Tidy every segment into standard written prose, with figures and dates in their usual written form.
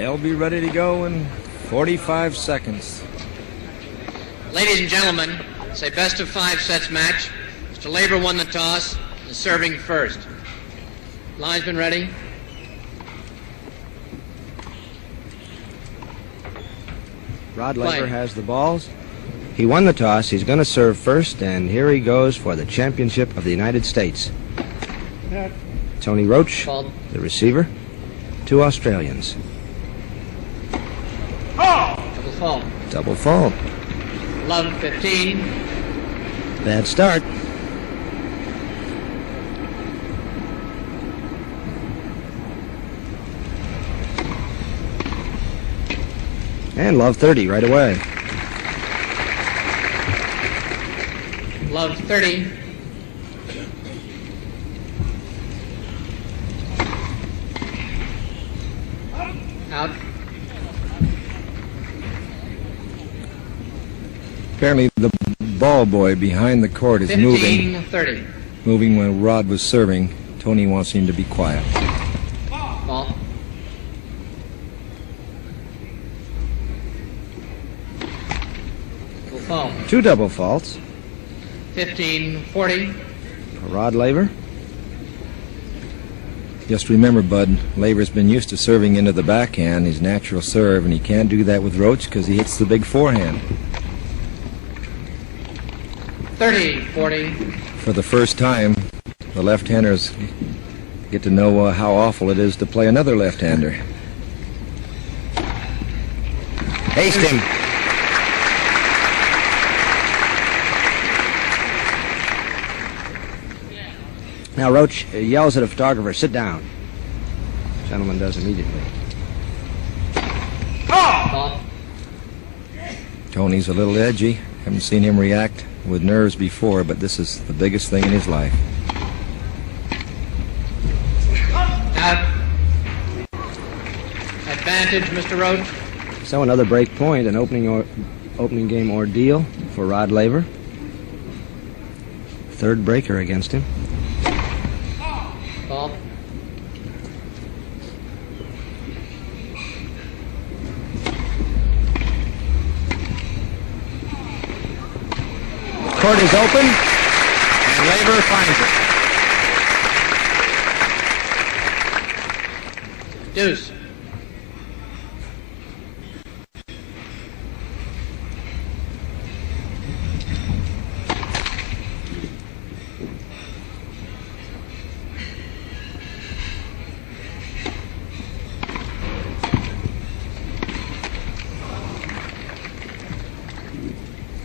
They'll be ready to go in 45 seconds. Ladies and gentlemen, it's a best-of-5 sets match. Mr. Laver won the toss, is serving first. Linesman ready. Rod Laver has the balls. He won the toss. He's going to serve first, and here he goes for the championship of the United States. Tonny Roche, the receiver. 2 Australians. Double fault. Double fault. Love 15. Bad start. And love 30 right away. Love 30. Out. Apparently the ball boy behind the court is moving 30. Moving when Rod was serving. Tony wants him to be quiet. Ball. Double fault. 2 double faults. 15-40. For Rod Laver. Just remember, Bud, Laver's been used to serving into the backhand, his natural serve, and he can't do that with Roche because he hits the big forehand. 30-40. For the first time, the left-handers get to know how awful it is to play another left-hander. Haste him. Now Roche yells at a photographer, sit down. Gentleman does immediately. Ball. Tony's a little edgy. Haven't seen him react with nerves before, but this is the biggest thing in his life. Out. Advantage, Mr. Roche. So another break point, an opening game ordeal for Rod Laver. Third breaker against him. Ball. Court is open, and Laver finds it. Deuce.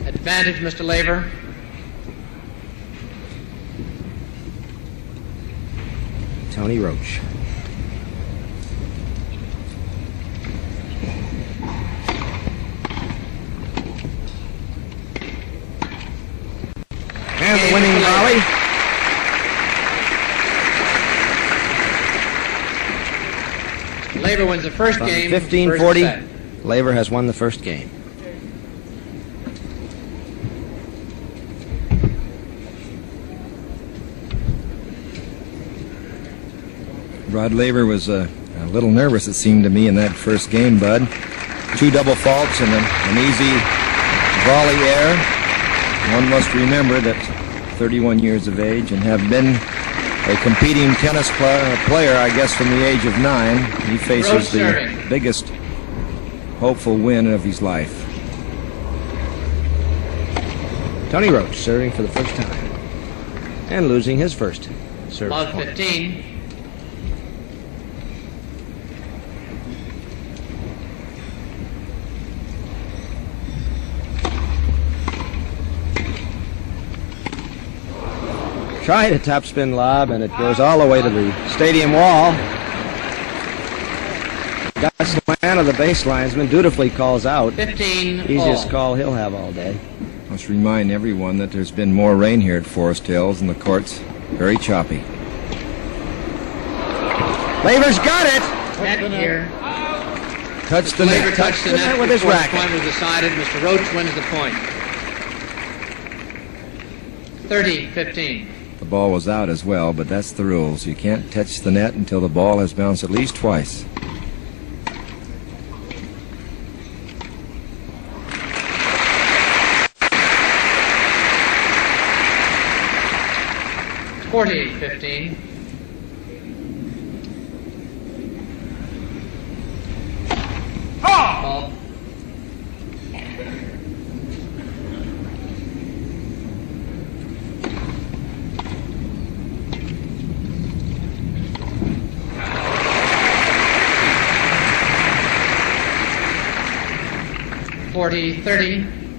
Advantage, Mr. Laver. Tonny Roche. And the winning volley. Laver wins the first game. 15-40. Laver has won the first game. Rod Laver was a little nervous, it seemed to me, in that first game, Bud. 2 double faults and an easy volley error. One must remember that 31 years of age and have been a competing tennis player, I guess, from the age of 9. He faces the biggest hopeful win of his life. Tonny Roche serving for the first time and losing his first service Love point. 15. Tried a topspin lob, and it goes all the way to the stadium wall. Gus Land of the baselinesman dutifully calls out. 15. Easiest call he'll have all day. Let's remind everyone that there's been more rain here at Forest Hills, and the court's very choppy. Laver's got it. Net here. Touched the net. Touched the net with his before the racket. point was decided. Mr. Roche wins the point. 30-15. The ball was out as well, but that's the rules. You can't touch the net until the ball has bounced at least twice. 40-15. Ball.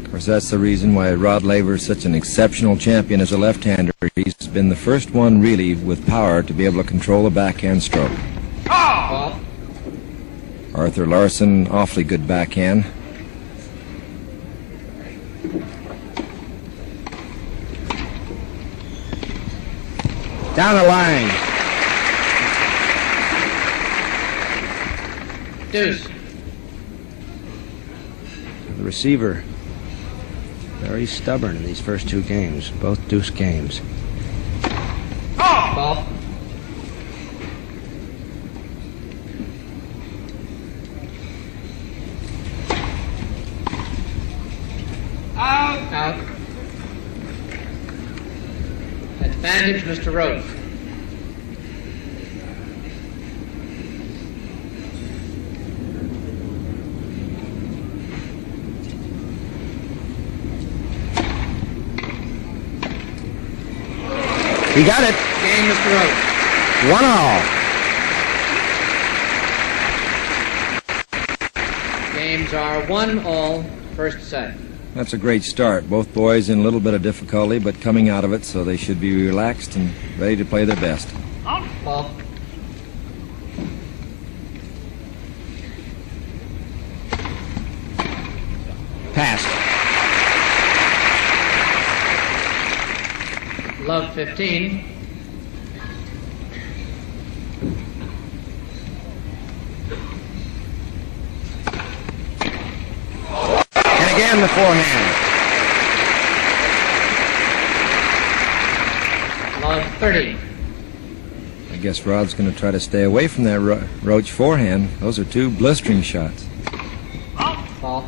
Of course, that's the reason why Rod Laver is such an exceptional champion as a left-hander. He's been the first one, really, with power to be able to control a backhand stroke. Ball. Arthur Larson, awfully good backhand. Down the line. Deuce. The receiver, very stubborn in these first two games, both deuce games. Ball. Out. Advantage, Mr. Roche. He got it. Game, Mr. Roche. 1-all. Games are 1-all, first set. That's a great start. Both boys in a little bit of difficulty, but coming out of it, so they should be relaxed and ready to play their best. Ball. Passed. Love 15. And again the forehand. Love 30. I guess Rod's going to try to stay away from that Roche forehand. Those are two blistering shots. Ball.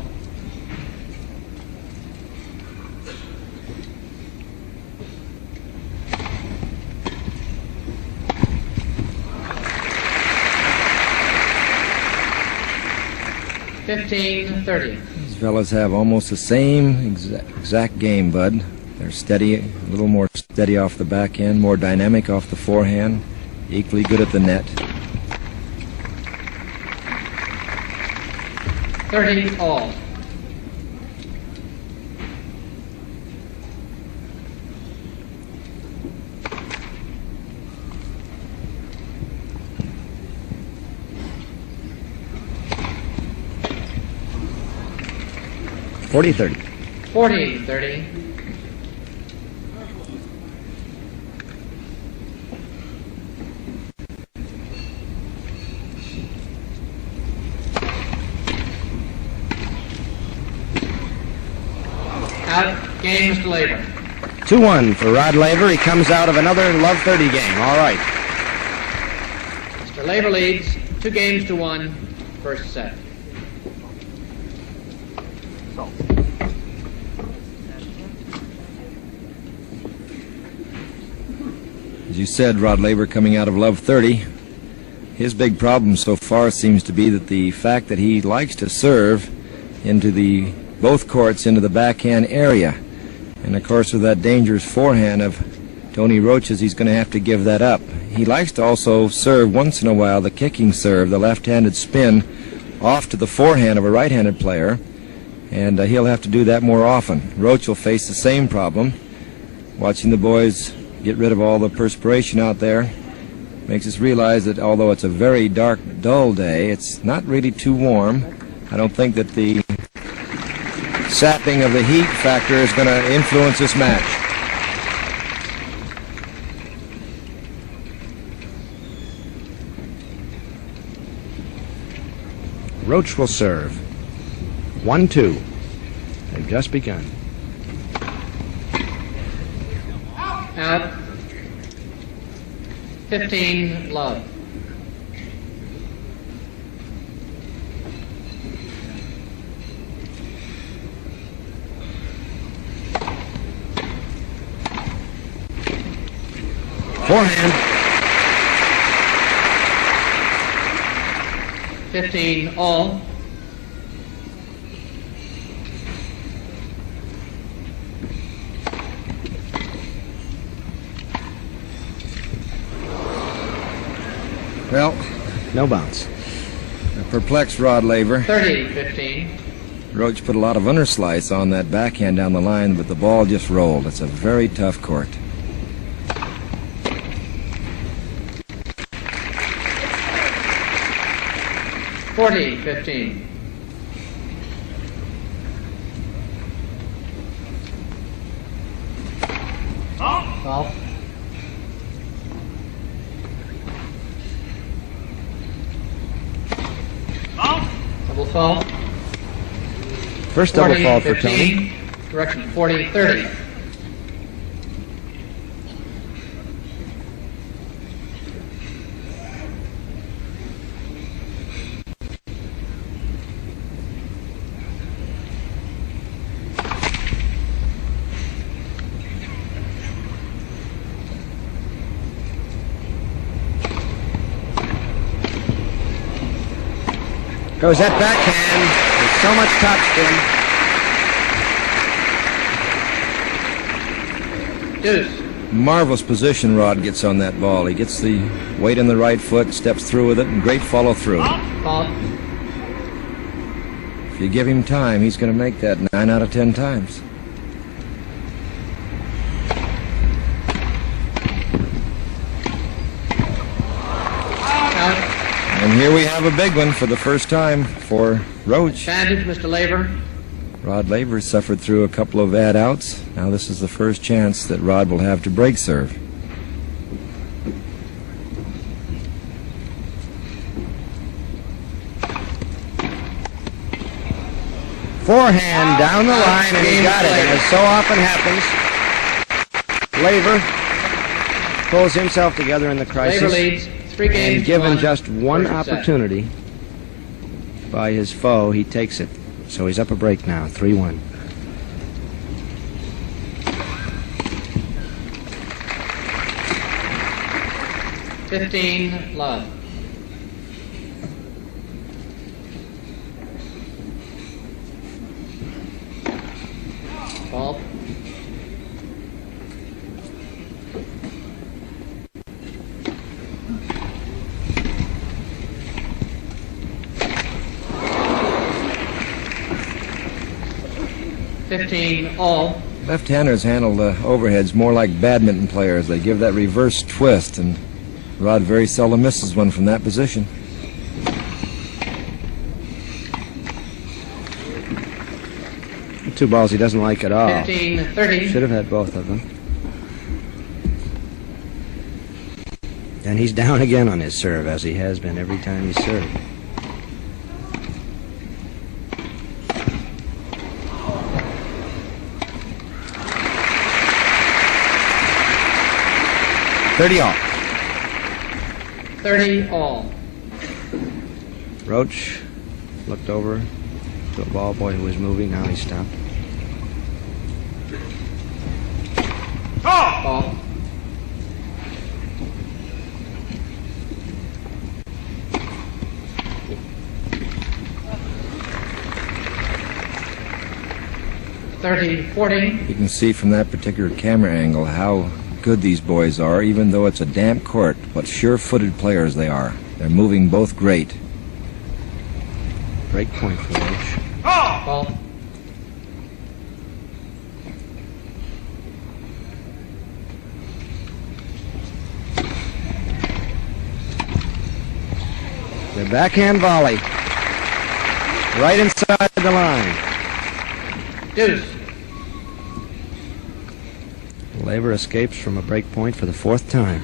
$15-30. These fellas have almost the same exact game, Bud. They're steady, a little more steady off the backhand, more dynamic off the forehand, equally good at the net. 30-all. $40-30. 40-30. Out. Game, Mr. Laver. 2-1 for Rod Laver. He comes out of another Love 30 game. All right. Mr. Laver leads 2-1, first set. As you said, Rod Laver coming out of Love 30. His big problem so far seems to be that the fact that he likes to serve into both courts into the backhand area. And of course with that dangerous forehand of Tonny Roche's, he's going to have to give that up. He likes to also serve once in a while the kicking serve, the left-handed spin off to the forehand of a right-handed player. And he'll have to do that more often. Roche will face the same problem. Watching the boys get rid of all the perspiration out there makes us realize that although it's a very dark, dull day, it's not really too warm. I don't think that the sapping of the heat factor is going to influence this match. Roche will serve. 1-2. They've just begun. Out. 15, love. Forehand. 15 all. Well, no bounce. Perplexed Rod Laver. 30-15. Roche put a lot of underslice on that backhand down the line, but the ball just rolled. It's a very tough court. $40-15. Ball. Double fault. First double fault for 40-15. Tony. Correction, 40-30. Goes that backhand with so much topspin. Deuce. Marvelous position Rod gets on that ball. He gets the weight in the right foot, steps through with it, and great follow through. Fault. If you give him time, he's going to make that 9 out of 10 times. Out. And here we have a big one for the first time for Roche. Advantage, Mr. Laver. Rod Laver suffered through a couple of bad outs. Now this is the first chance that Rod will have to break serve. Forehand down the line, and he got it. And as so often happens, Laver pulls himself together in the Laver crisis. leads 3 games. And given to 1. just one First set. opportunity by his foe, he takes it. So he's up a break now, 3-1. $15 love. Fault. $15 all. Left-handers handle the overheads more like badminton players. They give that reverse twist, and Rod very seldom misses one from that position. Two balls he doesn't like at all. 15-30. Should have had both of them. And he's down again on his serve, as he has been every time he's served. $30 all. 30 all. Roche looked over to a ball boy who was moving. Now he stopped. Ball. $30-40. You can see from that particular camera angle how good these boys are, even though it's a damp court. What sure-footed players they are. They're moving both great. Break point for Roche. Ball. The backhand volley. Right inside the line. Deuce. Laver escapes from a break point for the 4th time.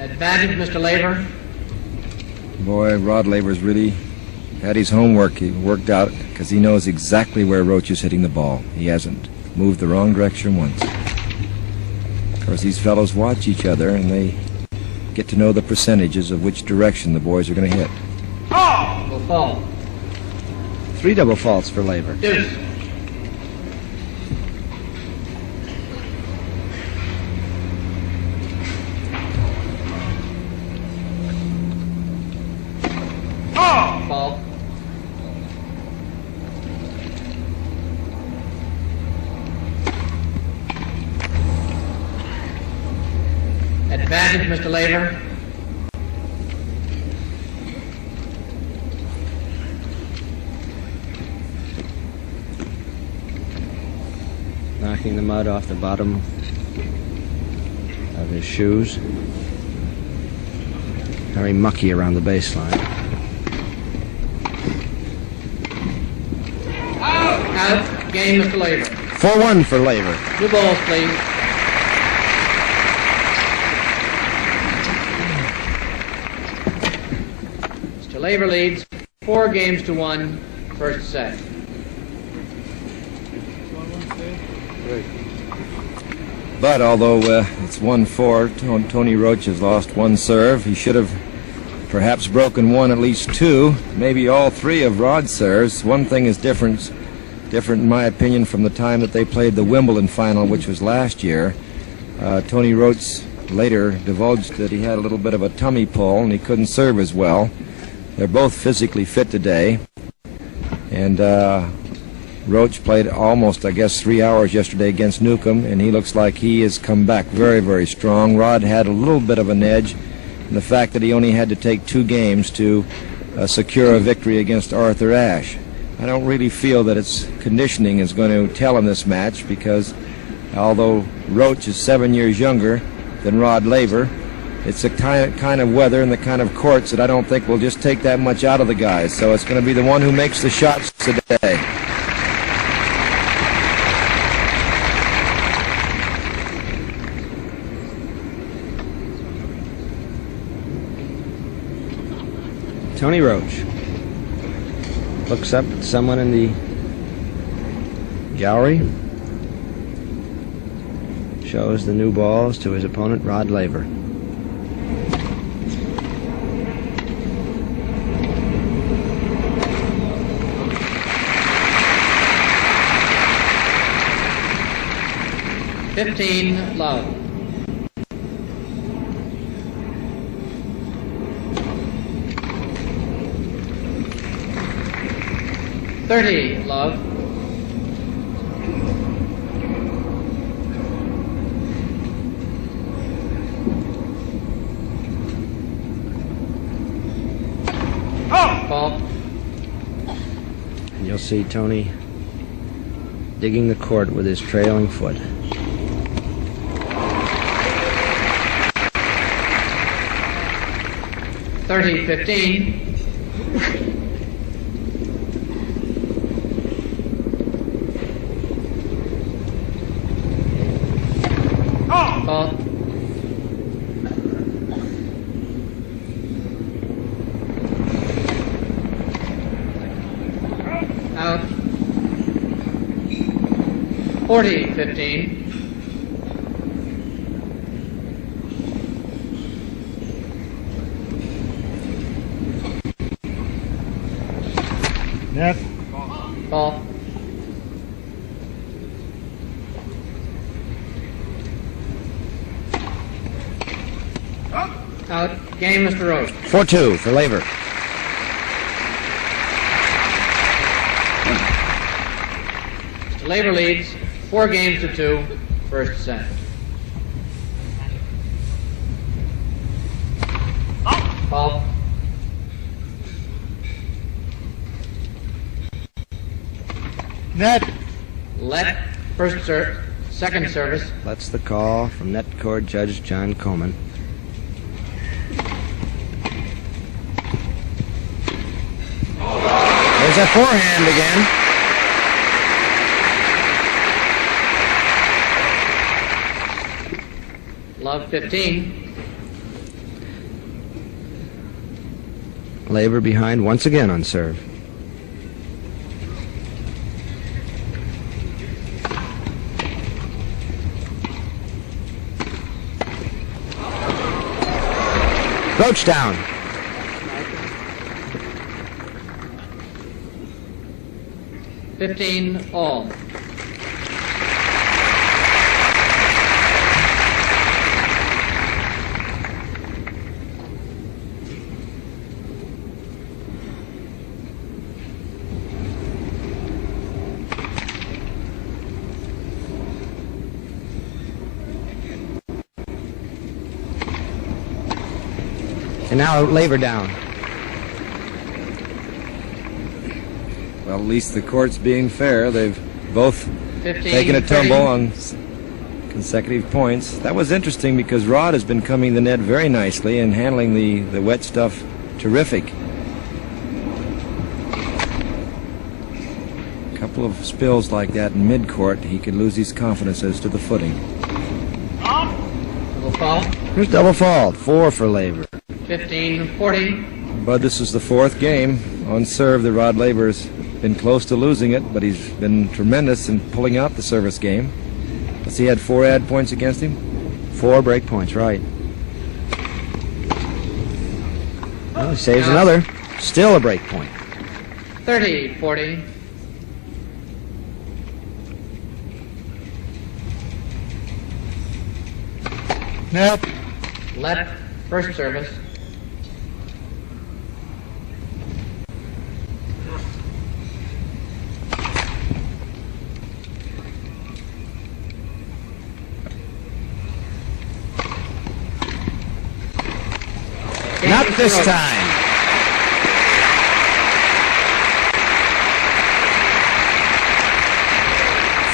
Advantage, Mr. Laver. Boy, Rod Laver's really had his homework. He worked out because he knows exactly where Roche is hitting the ball. He hasn't moved the wrong direction once. Of course, these fellows watch each other and they get to know the percentages of which direction the boys are going to hit. Fault. 3 double faults for Laver. Deuce. Fault. Advantage, Mr. Laver. Knocking the mud off the bottom of his shoes. Very mucky around the baseline. Out. Game, Mr. Laver. 4-1 for Laver. New balls, please. Mr. Laver leads 4 games to 1, first set. But although it's 1-4, Tonny Roche has lost 1 serve. He should have perhaps broken 1, at least 2, maybe all 3 of Rod's serves. One thing is different in my opinion from the time that they played the Wimbledon final, which was last year. Tonny Roche later divulged that he had a little bit of a tummy pull and he couldn't serve as well. They're both physically fit today, and Roche played almost, I guess, 3 hours yesterday against Newcomb, and he looks like he has come back very, very strong. Rod had a little bit of an edge in the fact that he only had to take 2 games to secure a victory against Arthur Ashe. I don't really feel that its conditioning is going to tell in this match, because although Roche is 7 years younger than Rod Laver, it's the kind of weather and the kind of courts that I don't think will just take that much out of the guys. So it's going to be the one who makes the shots today. Tonny Roche looks up at someone in the gallery, shows the new balls to his opponent, Rod Laver. Love. 30, Love. Fault. And you'll see Tonny digging the court with his trailing foot. $30-15. Fault. Out. 40-15. Net. Fault. Out. Game, Mr. Roche. 4-2 for Laver. Mr. Laver leads 4 games to 2, first set. Fault. Net. Let. First serve. Second service. That's the call from net court judge John Coleman. There's a forehand again. Love 15. Laver behind once again on serve. Roche down. 15 all. And now Laver down. Well, at least the court's being fair. They've both 15, taken a 30. tumble on consecutive points. That was interesting because Rod has been coming the net very nicely and handling the wet stuff terrific. A couple of spills like that in mid-court, he could lose his confidence as to the footing. Double fault. Here's double fault. 4 for Laver. 15-40. But this is the fourth game on serve that Rod Laver's been close to losing it, but he's been tremendous in pulling out the service game. Let's see, he had 4 ad points against him. 4 break points, right. Well, he saves another. Still a break point. 30-40. Net. Let first service. Not this time.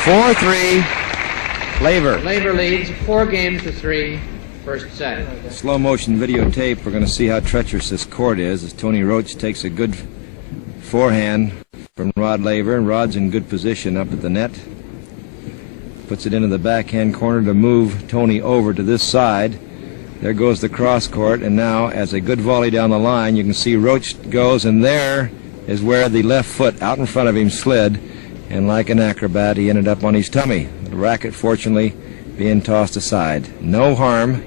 Four, 3. Laver. Laver leads 4-3, first set. Slow motion videotape, we're going to see how treacherous this court is as Tonny Roche takes a good forehand from Rod Laver, and Rod's in good position up at the net. Puts it into the backhand corner to move Tonny over to this side. There goes the cross court, and now as a good volley down the line, you can see Roche goes, and there is where the left foot out in front of him slid, and like an acrobat, he ended up on his tummy. The racket, fortunately, being tossed aside. No harm.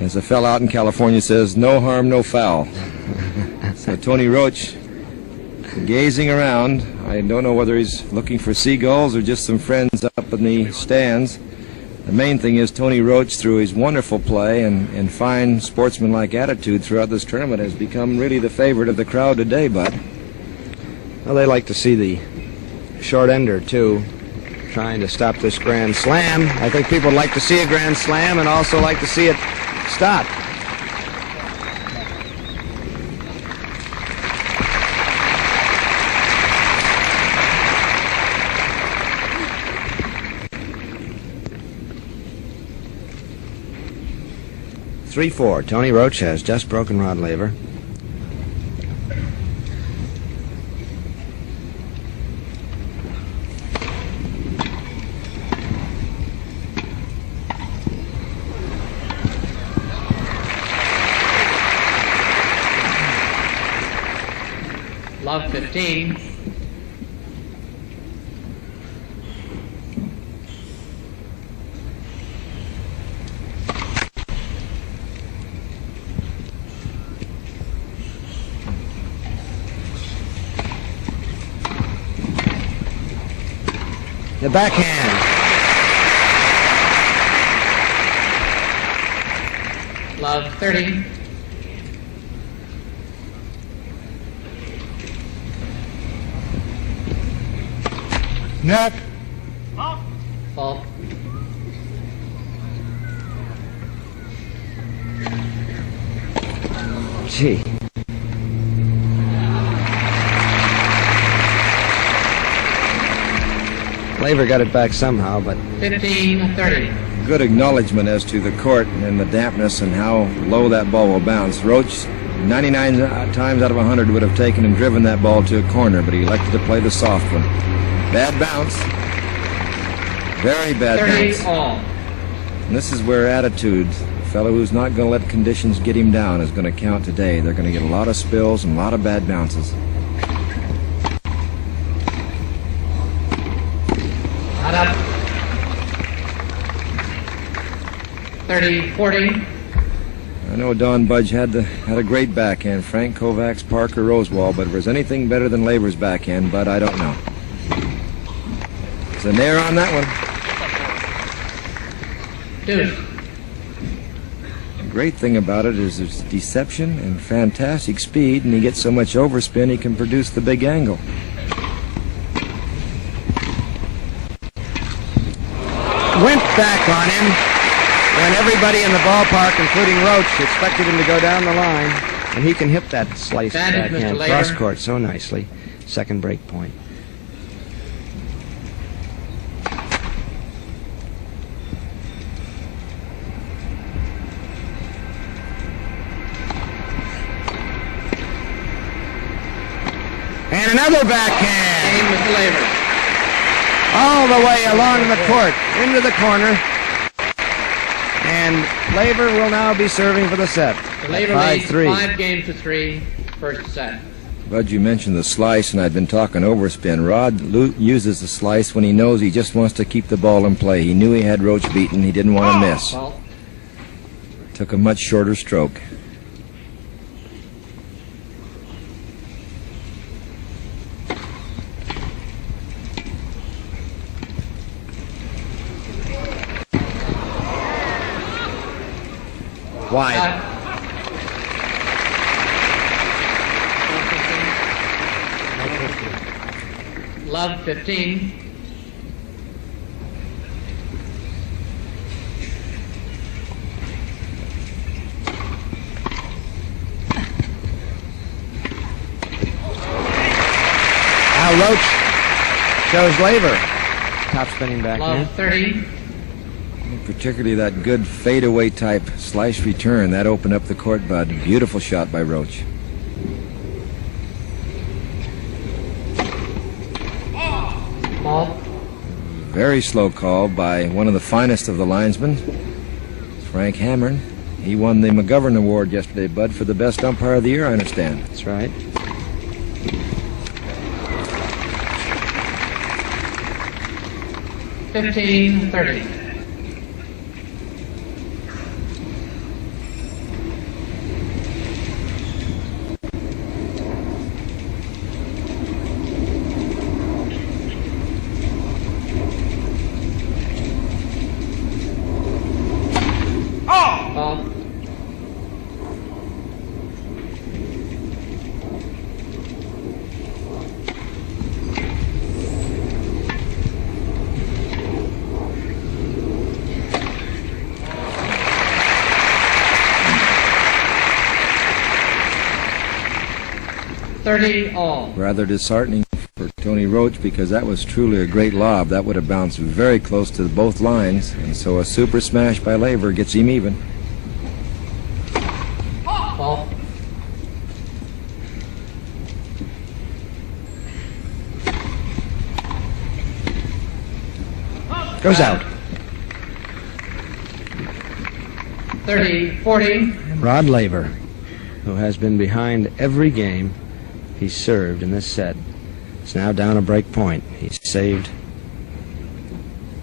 As a fellow out in California says, no harm, no foul. So Tonny Roche gazing around. I don't know whether he's looking for seagulls or just some friends up in the stands. The main thing is Tonny Roche, through his wonderful play and fine sportsmanlike attitude throughout this tournament, has become really the favorite of the crowd today, Bud. Well, they like to see the short ender, too, trying to stop this grand slam. I think people would like to see a grand slam and also like to see it stop. Three, 4. Tonny Roche has just broken Rod Laver. Love 15. The backhand. Love 30. Net. Fault. Gee. Laver got it back somehow, but 15-30. Good acknowledgement as to the court and the dampness and how low that ball will bounce. Roche, 99 times out of 100, would have taken and driven that ball to a corner, but he elected to play the soft one. Bad bounce. Very bad 30 bounce. all. And this is where attitude, a fellow who's not going to let conditions get him down, is going to count today. They're going to get a lot of spills and a lot of bad bounces. Not up. 30-40. I know Don Budge had a great backhand. Frank Kovacs, Parker, Rosewall, but if there's anything better than Laver's backhand, Bud, I don't know. There's an error on that one. Deuce. The great thing about it is its deception and fantastic speed, and he gets so much overspin he can produce the big angle. Went back on him when everybody in the ballpark, including Roche, expected him to go down the line, and he can hit that slice Advantage, backhand Mr. Laver. cross court so nicely. Second break point. And another backhand. Game, Mr. Laver. All the way along the court, into the corner. And Laver will now be serving for the set. The Laver leads 5-3. 5-3, first set. Bud, you mentioned the slice, and I've been talking overspin. Rod uses the slice when he knows he just wants to keep the ball in play. He knew he had Roche beaten. He didn't want to miss. Fault. Took a much shorter stroke. Wide. Love 15. Now Roche shows Laver. Top spinning backhand. Love 30. Particularly that good fadeaway type slice return. That opened up the court, Bud. Beautiful shot by Roche. Fault. Very slow call by one of the finest of the linesmen, Frank Hammond. He won the McGovern Award yesterday, Bud, for the best umpire of the year, I understand. That's right. $15, 30. Fault. $30 all. Rather disheartening for Tonny Roche because that was truly a great lob. That would have bounced very close to both lines, and so a super smash by Laver gets him even. Fault. Goes out. 30, 40. Rod Laver, who has been behind every game he's served in this set, is now down a break point. He's saved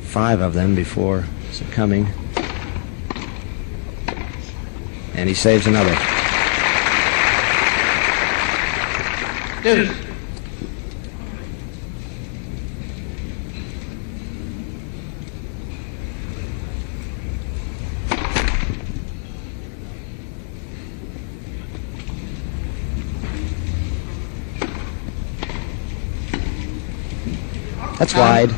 5 of them before succumbing. And he saves another. Deuce. That's wide.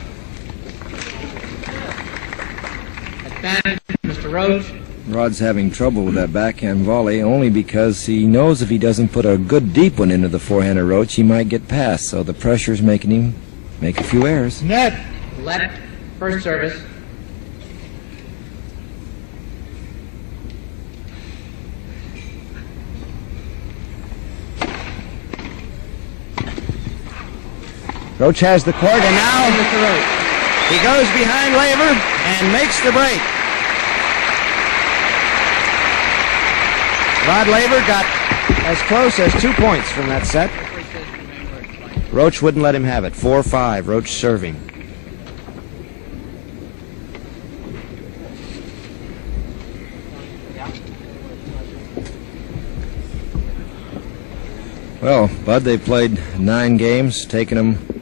Advantage, Mr. Roche. Rod's having trouble with that backhand volley only because he knows if he doesn't put a good deep one into the forehand of Roche, he might get past. So the pressure's making him make a few errors. Net. Left, first service. Roche has the court, and now Mr. Roche. he goes behind Laver and makes the break. Rod Laver got as close as 2 points from that set. Roche wouldn't let him have it. 4-5, Roche serving. Well, Bud, they've played 9 games, taken them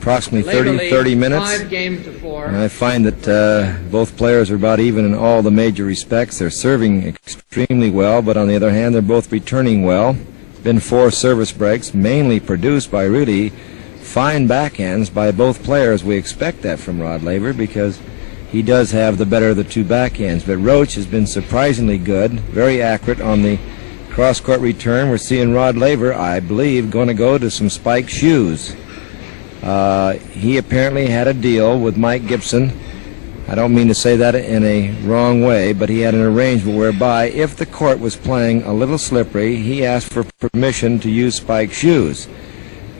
approximately Laver 30 leads minutes. 5 games to 4. And I find that both players are about even in all the major respects. They're serving extremely well, but on the other hand, they're both returning well. Been 4 service breaks, mainly produced by really fine backhands by both players. We expect that from Rod Laver because he does have the better of the 2 backhands. But Roche has been surprisingly good, very accurate on the cross-court return. We're seeing Rod Laver, I believe, going to go to some spiked shoes. He apparently had a deal with Mike Gibson. I don't mean to say that in a wrong way, but he had an arrangement whereby if the court was playing a little slippery, he asked for permission to use spiked shoes.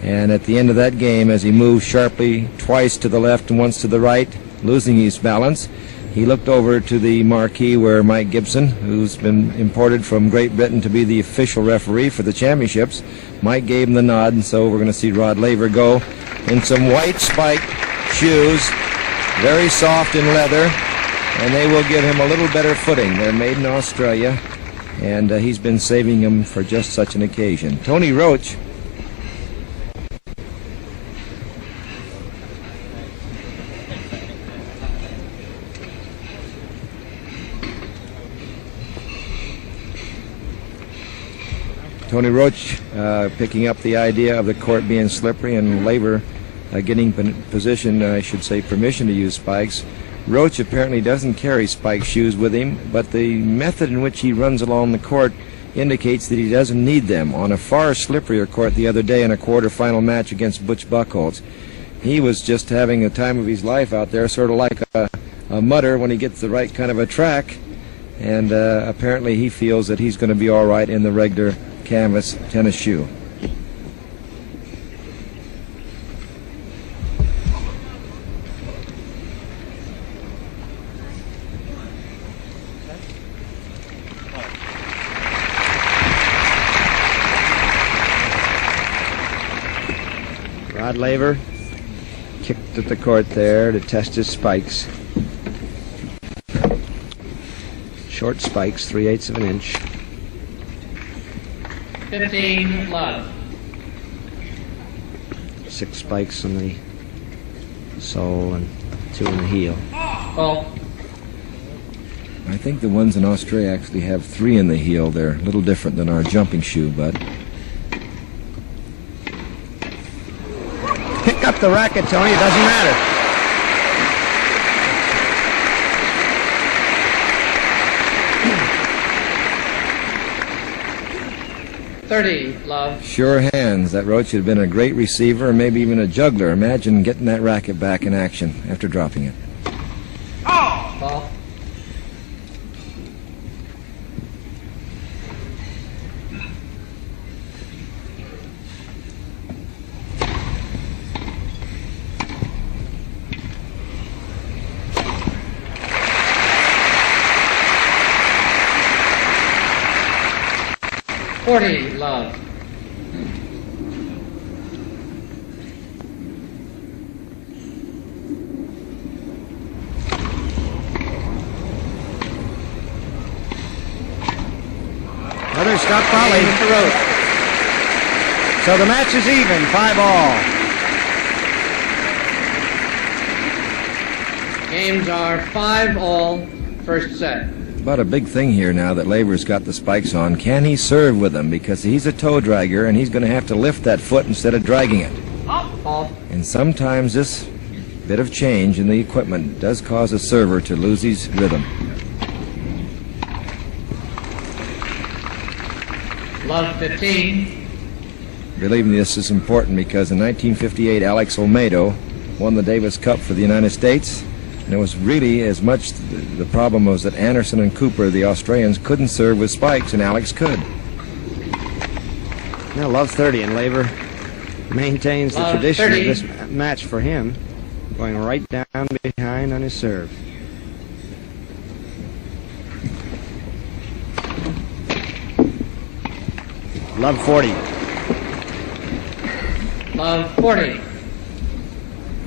And at the end of that game, as he moved sharply twice to the left and once to the right, losing his balance, he looked over to the marquee where Mike Gibson, who's been imported from Great Britain to be the official referee for the championships, Mike gave him the nod, and so we're going to see Rod Laver go in some white spiked shoes, very soft in leather, and they will give him a little better footing. They're made in Australia, and he's been saving them for just such an occasion. Tonny Roche picking up the idea of the court being slippery and Laver getting position, I should say, permission to use spikes. Roche apparently doesn't carry spike shoes with him, but the method in which he runs along the court indicates that he doesn't need them. On a far slipperier court the other day in a quarterfinal match against Butch Buchholz, he was just having the time of his life out there, sort of like a mutter when he gets the right kind of a track, and apparently he feels that he's going to be all right in the regular canvas tennis shoe. Rod Laver kicked at the court there to test his spikes. Short spikes, 3/8 of an inch. 15 love. 6 spikes on the sole and 2 on the heel. Ball. I think the ones in Australia actually have 3 in the heel. They're a little different than our jumping shoe, Bud. Pick up the racket, Tony. It doesn't matter. Love. Sure hands. That Roche had been a great receiver or maybe even a juggler. Imagine getting that racket back in action after dropping it. Ball. Love. Another stop volley. So the match is even, 5-all. Games are 5-all, first set. But a big thing here now that Laver's got the spikes on. Can he serve with them? Because he's a toe dragger and he's going to have to lift that foot instead of dragging it. Off. And sometimes this bit of change in the equipment does cause a server to lose his rhythm. Love 15. Believe me, this is important because in 1958, Alex Olmedo won the Davis Cup for the United States. And it was really as much the problem was that Anderson and Cooper, the Australians, couldn't serve with spikes, and Alex could. Now Love 30, and Laver maintains the tradition 30. of this match for him, going right down behind on his serve. Love 40. Love 40.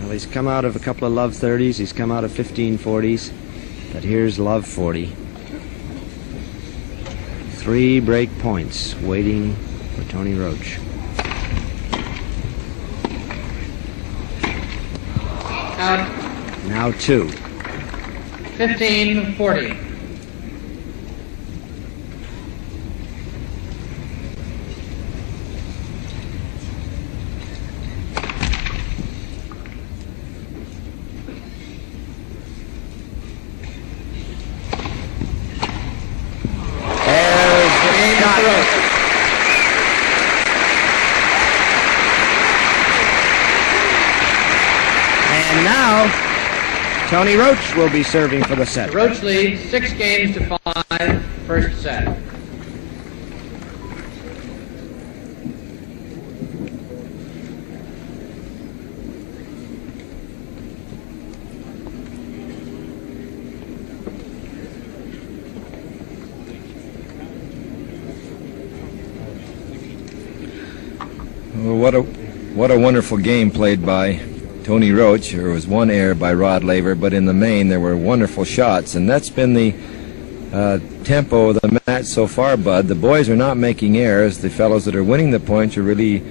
Well, he's come out of a couple of Love 30s. He's come out of 15 40s. But here's Love 40. 3 break points waiting for Tonny Roche. Out. Now 2. 15-40. And now, Tonny Roche will be serving for the set. Roche leads 6-5, first set. Well, what a wonderful game played by Tonny Roche. There was one error by Rod Laver, but in the main there were wonderful shots, and that's been the tempo of the match so far, Bud. The boys are not making errors. The fellows that are winning the points are really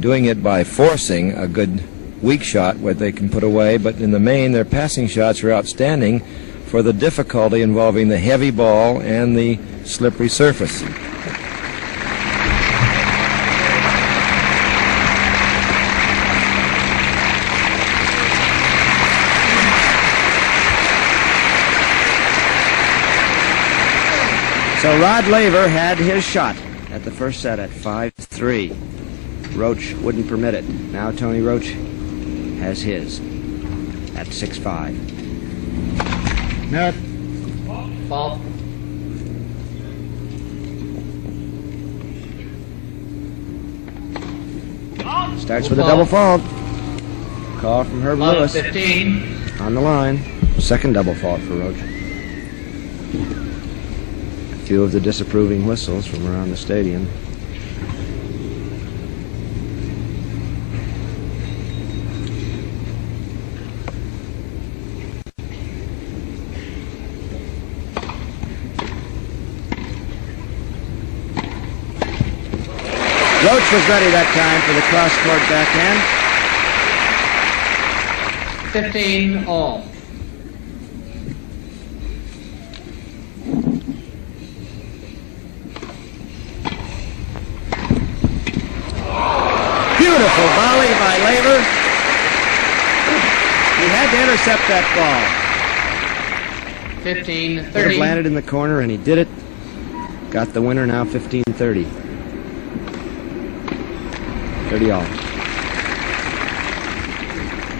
doing it by forcing a good weak shot where they can put away, but in the main their passing shots are outstanding for the difficulty involving the heavy ball and the slippery surface. So Rod Laver had his shot at the first set at 5-3. Roche wouldn't permit it. Now Tonny Roche has his at 6-5. Net. Fault. Starts with a double fault. Call from Herb Love Lewis 15. on the line. Second double fault for Roche. A few of the disapproving whistles from around the stadium. Roche was ready that time for the cross-court backhand. 15 all. Beautiful volley by Laver. He had to intercept that ball. 15-30. Could have landed in the corner, and he did it. Got the winner now, 15-30. 30 all.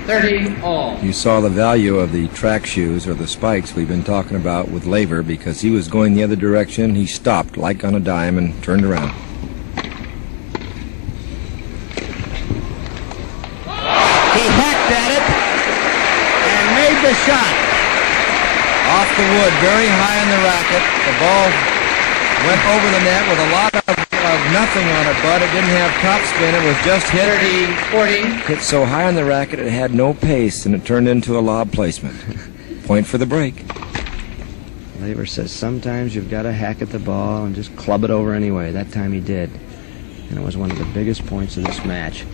30 all. You saw the value of the track shoes or the spikes we've been talking about with Laver, because he was going the other direction. He stopped like on a dime and turned around. He hacked at it and made the shot. Off the wood, very high in the racket. The ball went over the net with a lot of nothing on it, but it didn't have top spin. It was just hit. 30-40. Hit so high on the racket it had no pace, and it turned into a lob placement. Point for the break. Laver says sometimes you've got to hack at the ball and just club it over anyway. That time he did. And it was one of the biggest points of this match.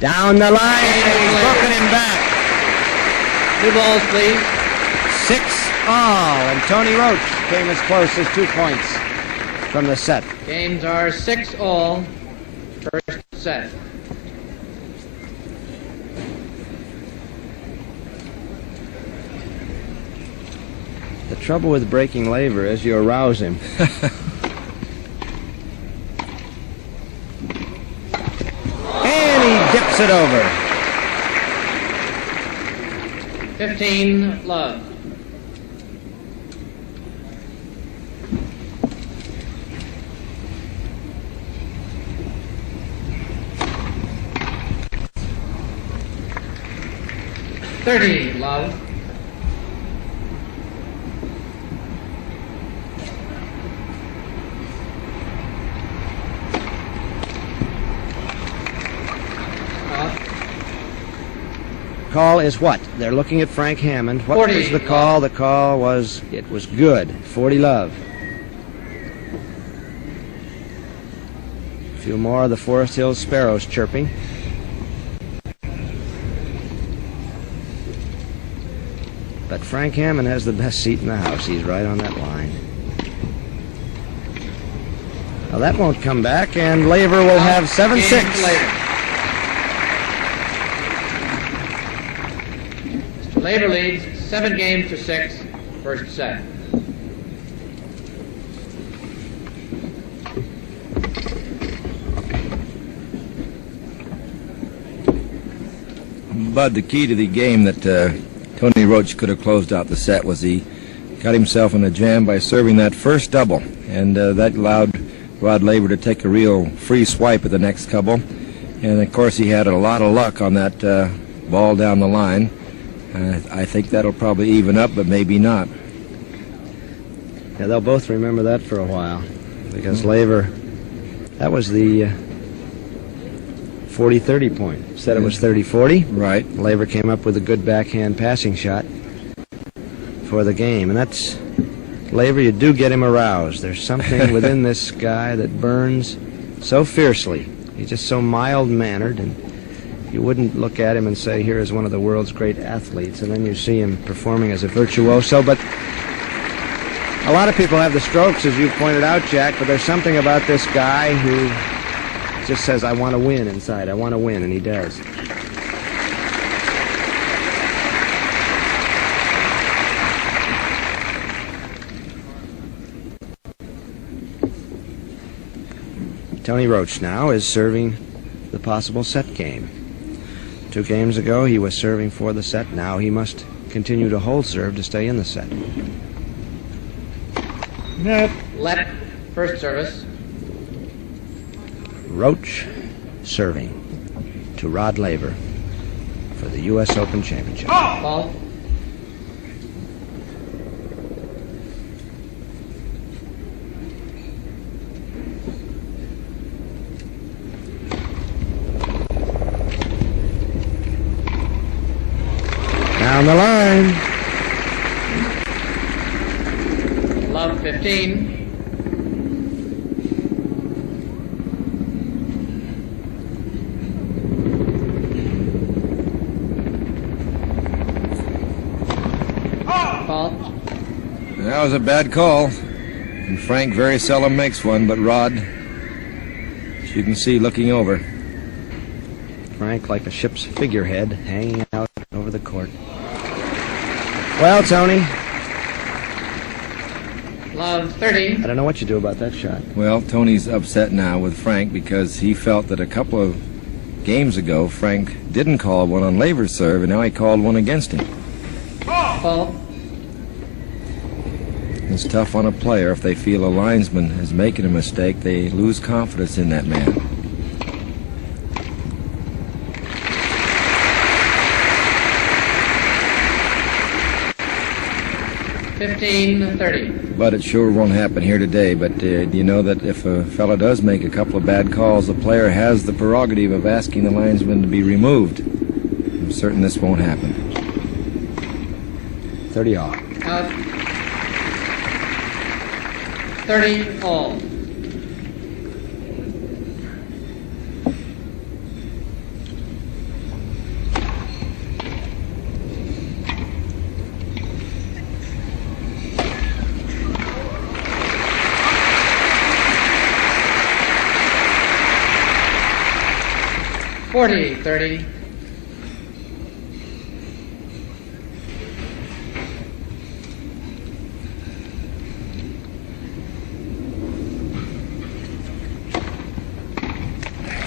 Down the line, and he's booking him back. 2 balls, please. 6 all, and Tonny Roche came as close as 2 points from the set. Games are 6 all, first set. The trouble with breaking Laver is you arouse him. And he dips it over. 15 love. $30 love. Call is what? They're looking at Frank Hammond. What 40 was the call? The call was, it was good. 40 love. A few more of the Forest Hills Sparrows chirping. But Frank Hammond has the best seat in the house. He's right on that line. Well, that won't come back, and Laver will have 7-6. Mr. Laver leads 7-6, first set. Bud, the key to the game that Tonny Roche could have closed out the set was he got himself in a jam by serving that first double, and that allowed Rod Laver to take a real free swipe at the next couple. And of course he had a lot of luck on that ball down the line. I think that'll probably even up, but maybe not. Yeah, they'll both remember that for a while, because Laver, that was the 40-30 point. Said it was 30-40. Right. Laver came up with a good backhand passing shot for the game, and that's Laver. You do get him aroused. There's something within this guy that burns so fiercely. He's just so mild-mannered, and you wouldn't look at him and say, here is one of the world's great athletes, and then you see him performing as a virtuoso. But a lot of people have the strokes, as you pointed out, Jack, but there's something about this guy who just says, I want to win inside. I want to win, and he does. Tonny Roche now is serving the possible set game. 2 games ago, he was serving for the set. Now he must continue to hold serve to stay in the set. Net. Let first service. Roche serving to Rod Laver for the U.S. Open Championship. Ball. Down the line. Love 15. That was a bad call, and Frank very seldom makes one, but Rod, as you can see, looking over. Frank like a ship's figurehead hanging out over the court. Well, Tony. Love 30. I don't know what you do about that shot. Well, Tony's upset now with Frank because he felt that a couple of games ago Frank didn't call one on Laver's serve, and now he called one against him. Ball. It's tough on a player if they feel a linesman is making a mistake. They lose confidence in that man. 15-30. But it sure won't happen here today. But do you know that if a fella does make a couple of bad calls, the player has the prerogative of asking the linesman to be removed. I'm certain this won't happen. 30 all. Out. 30 all. $40-30.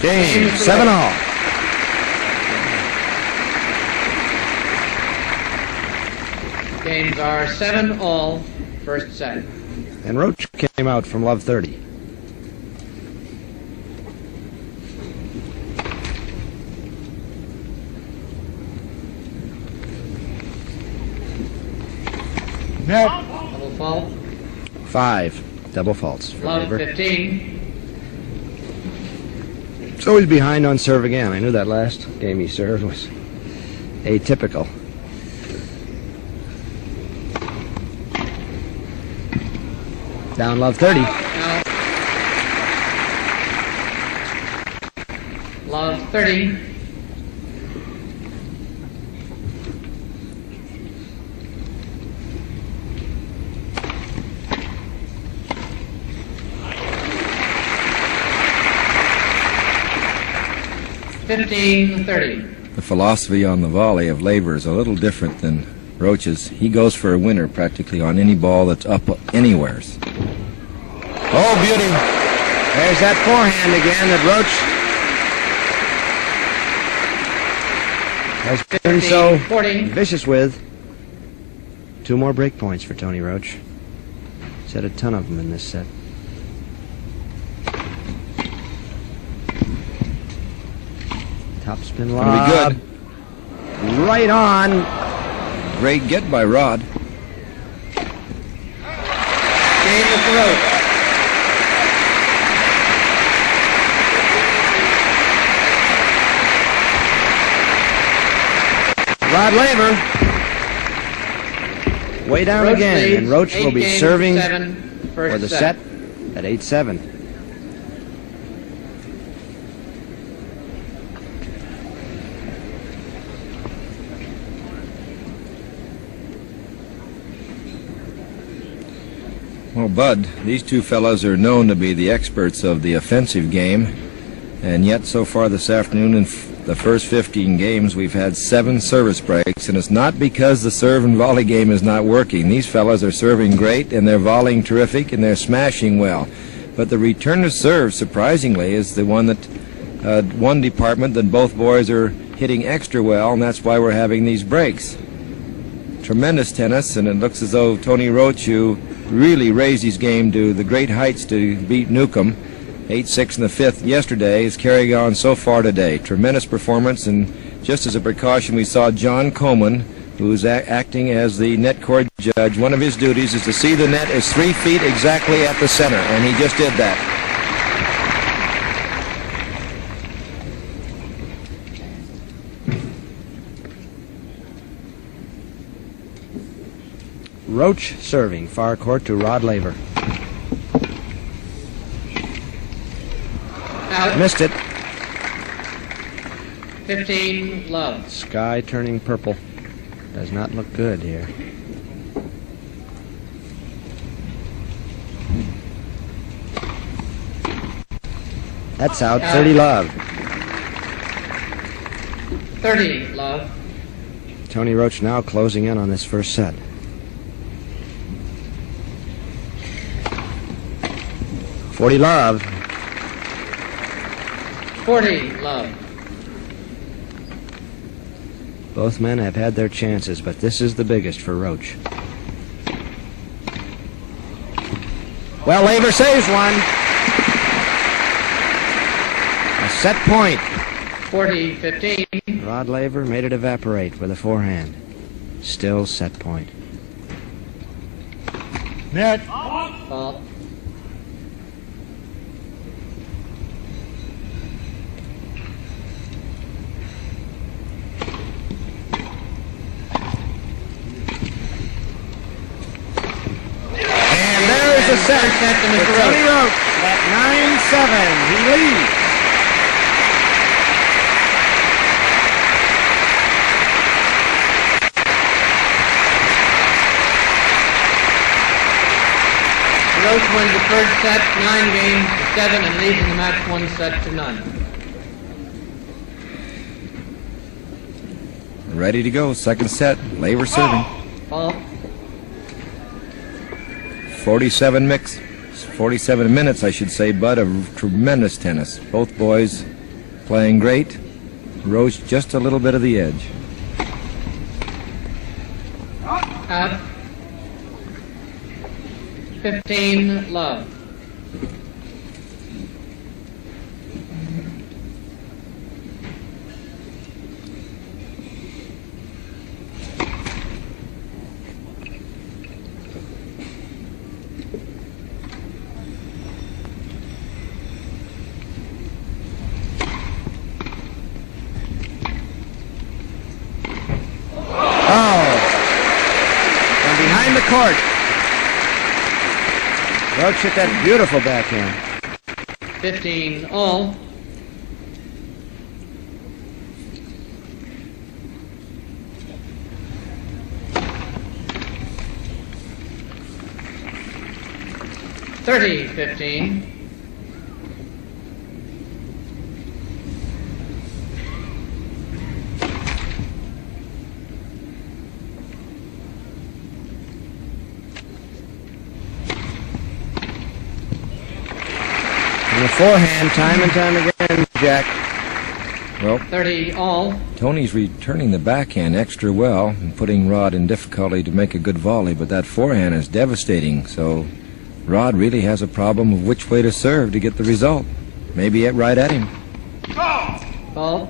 Game 7 all. Games are 7 all, first set. And Roche came out from love 30. Net. Double fault. 5 double faults for Love Laver. 15. So he's behind on serve again. I knew that last game he served was atypical. Down love 30. Out. Love 30. 15-30. The philosophy on the volley of Laver is a little different than Roche's. He goes for a winner practically on any ball that's up anywheres. Oh, beauty. There's that forehand again that Roche has been so 40. vicious with. 2 more break points for Tonny Roche. He's had a ton of them in this set. Top spin lob. Gonna be good. Right on. Great get by Rod. Game of Roche. Rod Laver. Way down Roche again. leads And Roche will be 8-7 serving first for the set at 8-7. Well, Bud, these two fellows are known to be the experts of the offensive game, and yet so far this afternoon in the first 15 games we've had 7 service breaks, and it's not because the serve and volley game is not working. These fellows are serving great, and they're volleying terrific, and they're smashing well. But the return of serve, surprisingly, is the one that one department that both boys are hitting extra well, and that's why we're having these breaks. Tremendous tennis, and it looks as though Tonny Roche, who really raised his game to the great heights to beat Newcomb, 8-6 in the 5th yesterday, is carrying on so far today. Tremendous performance, and just as a precaution, we saw John Coleman, who's acting as the net court judge. One of his duties is to see the net is 3 feet exactly at the center, and he just did that. Roche serving far court to Rod Laver. Out. Missed it. 15 love. Sky turning purple. Does not look good here. That's out. 30 love. 30 love. Tonny Roche now closing in on this first set. $40 love. 40 love. Both men have had their chances, but this is the biggest for Roche. Well, Laver saves one. A set point. 40-15. Rod Laver made it evaporate with a forehand. Still set point. Net. Fault. The set for Tonny Roche at 9-7. He leads. Roche wins the first set, 9-7, and leads in the match 1-0. Ready to go. Second set. Laver serving. Fault. 47 minutes, I should say, Bud, of tremendous tennis. Both boys playing great. Roche just a little bit of the edge. Out. 15 love. Court. Roche hit that beautiful backhand. 15 all. $30-15. forehand time and time again, Jack. Well, 30 all. Tony's returning the backhand extra well and putting Rod in difficulty to make a good volley, but that forehand is devastating, so Rod really has a problem of which way to serve to get the result. Maybe right at him. Ball.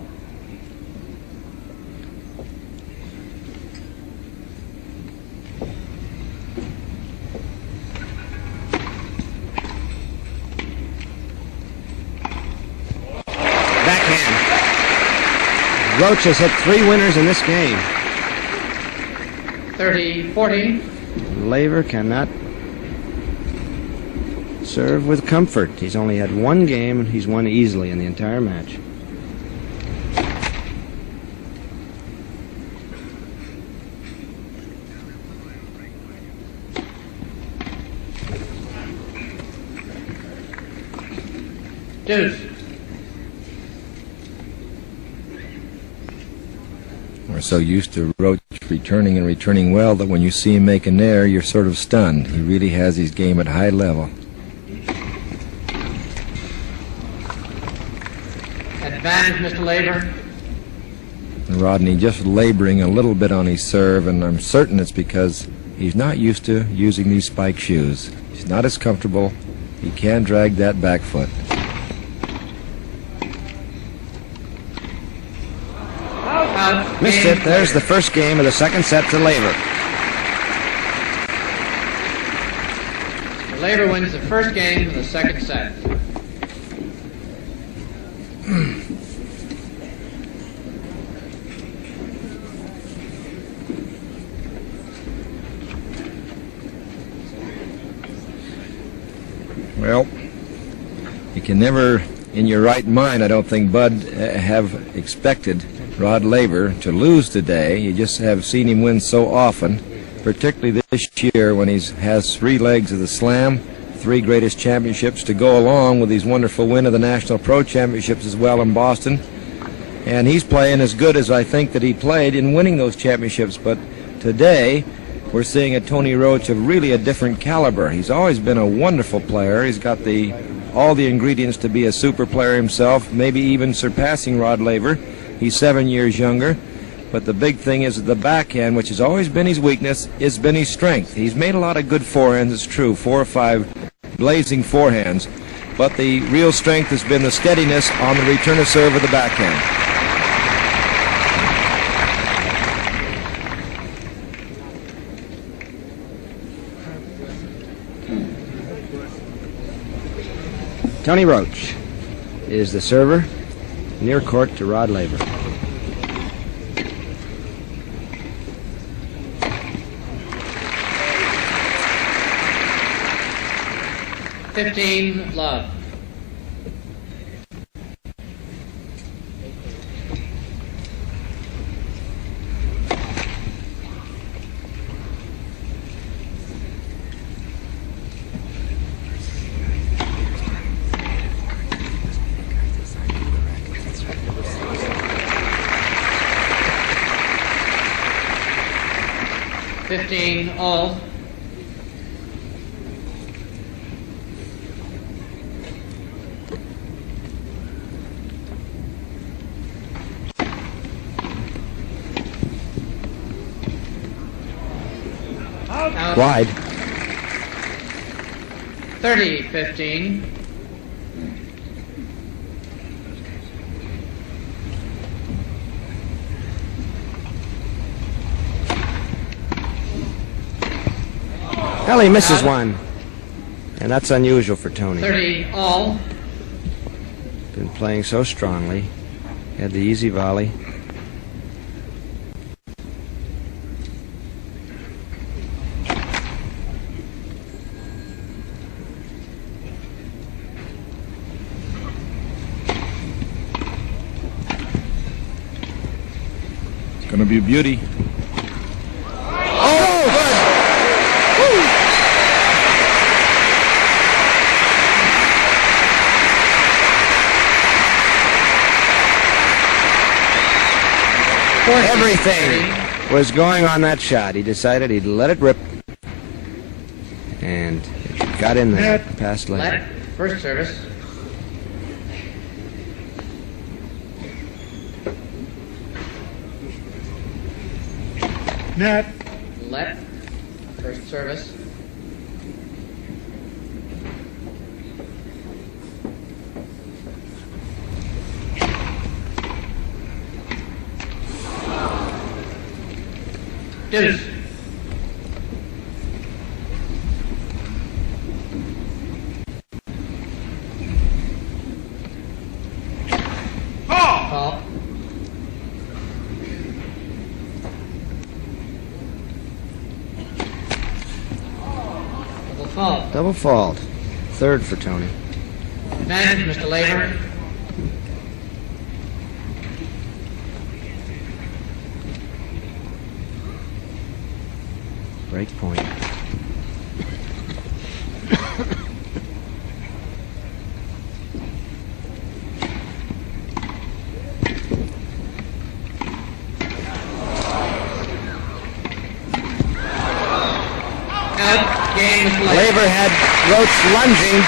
Roche has hit 3 winners in this game. 30-40. Laver cannot serve with comfort. He's only had 1 game, and he's won easily in the entire match. Deuce. We're so used to Roche returning and returning well that when you see him make an error, you're sort of stunned. He really has his game at high level. Advantage, Mr. Laver. Rodney just laboring a little bit on his serve, and I'm certain it's because he's not used to using these spike shoes. He's not as comfortable. He can't drag that back foot. Missed it. There's the first game of the second set to Laver. Laver wins the first game of the second set. Well, you can never, in your right mind, I don't think, Bud, have expected Rod Laver to lose today. You just have seen him win so often, particularly this year when he has 3 legs of the Slam, 3 greatest championships to go along with his wonderful win of the National Pro Championships as well in Boston. And he's playing as good as I think that he played in winning those championships. But today, we're seeing a Tonny Roche of really a different caliber. He's always been a wonderful player. He's got all the ingredients to be a super player himself, maybe even surpassing Rod Laver. He's 7 years younger, but the big thing is that the backhand, which has always been his weakness, has been his strength. He's made a lot of good forehands, it's true, 4 or 5 blazing forehands, but the real strength has been the steadiness on the return of serve of the backhand. Tonny Roche is the server, near court to Rod Laver. Love. All. Wide. 30-15. Well, he misses one, and that's unusual for Tony. 30 all. Been playing so strongly. Had the easy volley. It's going to be a beauty. Everything was going on that shot. He decided he'd let it rip, and it got in there past Laver. First service. Net. Let. First service. Deuce. Call. Double fault. Double fault. Third for Tony. Advantage, Mr. Laver. Break point. Out. Game, Mr. Laver. Laver had Roche lunging,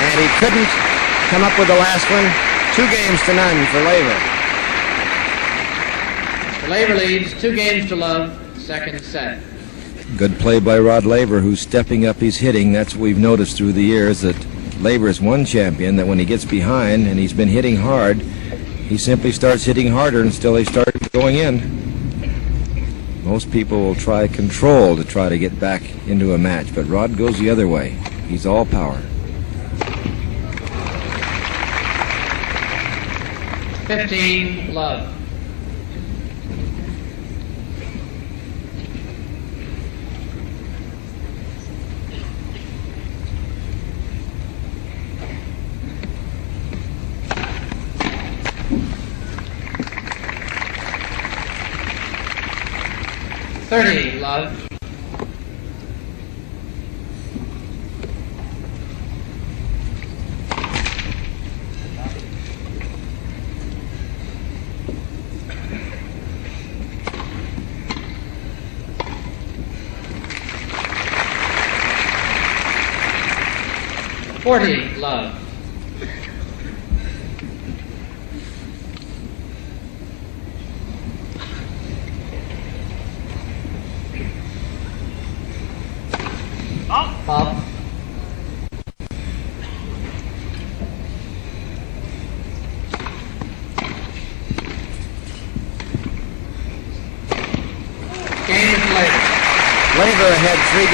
and he couldn't come up with the last one. 2-0 for Laver. Mr. Laver leads 2-0. Second set. Good play by Rod Laver, who's stepping up his hitting. That's what we've noticed through the years, that Laver is one champion that when he gets behind and he's been hitting hard, he simply starts hitting harder until they start going in. Most people will try control to try to get back into a match, but Rod goes the other way. He's all power. 15, love. Love. Love. Pop. Game is Laver. Laver had 3-0.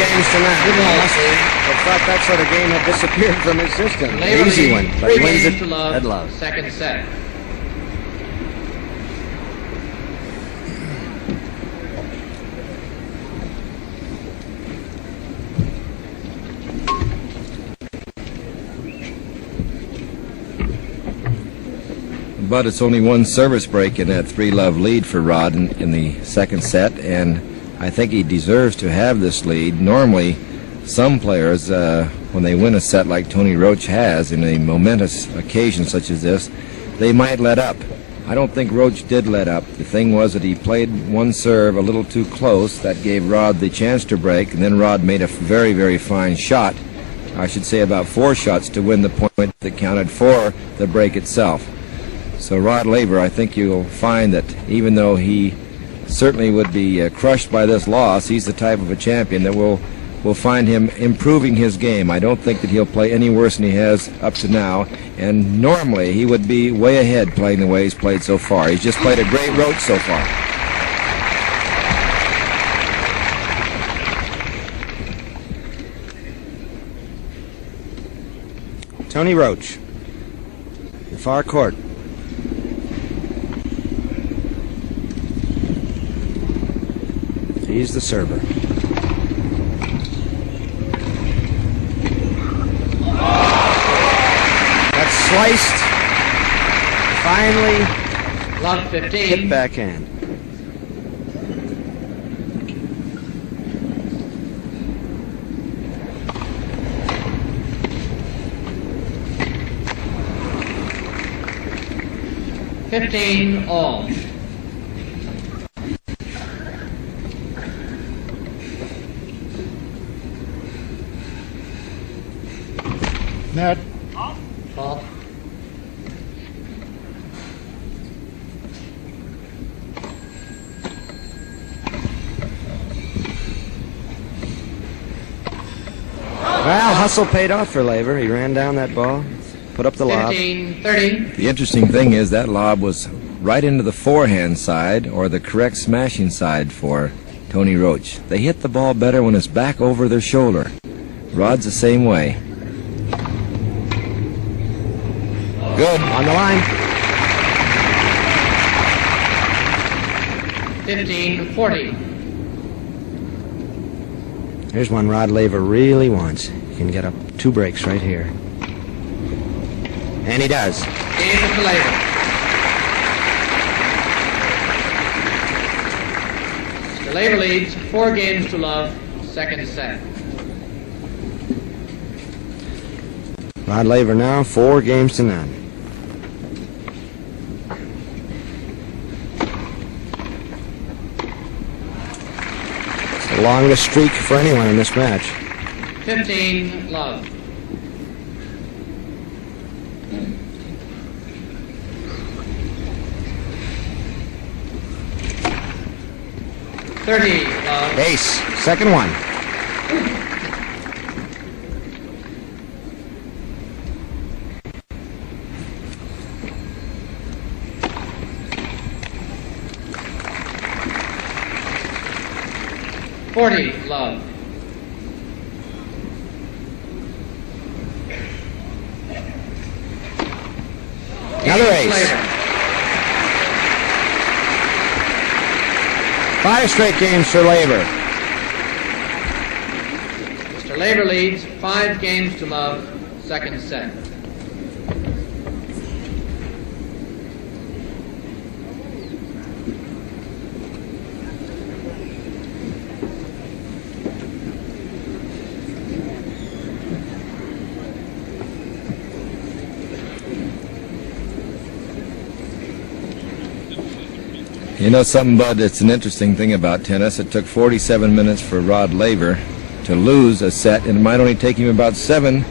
I thought that sort of game had disappeared from his system. Laver Easy one, but he wins it to love. at love. Second set. But it's only one service break in that 3-love lead for Rod in the second set, and I think he deserves to have this lead. Normally, some players, when they win a set like Tonny Roche has in a momentous occasion such as this, they might let up. I don't think Roche did let up. The thing was that he played one serve a little too close. That gave Rod the chance to break, and then Rod made a very, very fine shot. I should say about 4 shots to win the point that counted for the break itself. So Rod Laver, I think you'll find that even though he certainly would be crushed by this loss, he's the type of a champion that will find him improving his game. I don't think that he'll play any worse than he has up to now, and normally he would be way ahead playing the way he's played so far. He's just played a great Roche so far. Tonny Roche, the far court. He's the server. That's sliced. Finally, Love 15. hit backhand. All. Net. Fault. hustle paid off for Laver. He ran down that ball, put up the lob. 15-30. The interesting thing is that lob was right into the forehand side, or the correct smashing side for Tonny Roche. They hit the ball better when it's back over their shoulder. Rod's the same way. Good. On the line. 15-40. Here's one Rod Laver really wants. He can get up 2 breaks right here. And he does. Game to Laver. Mr. Laver leads 4 games to love, second set. Rod Laver now 4 games to none. It's the longest streak for anyone in this match. 15 love. $30 love. Ace. Second one. $40 love. Another ace. Laver. 5 straight games for Laver. Mr. Laver leads 5 games to love, second set. You know something, Bud? It's an interesting thing about tennis. It took 47 minutes for Rod Laver to lose a set, and it might only take him about 17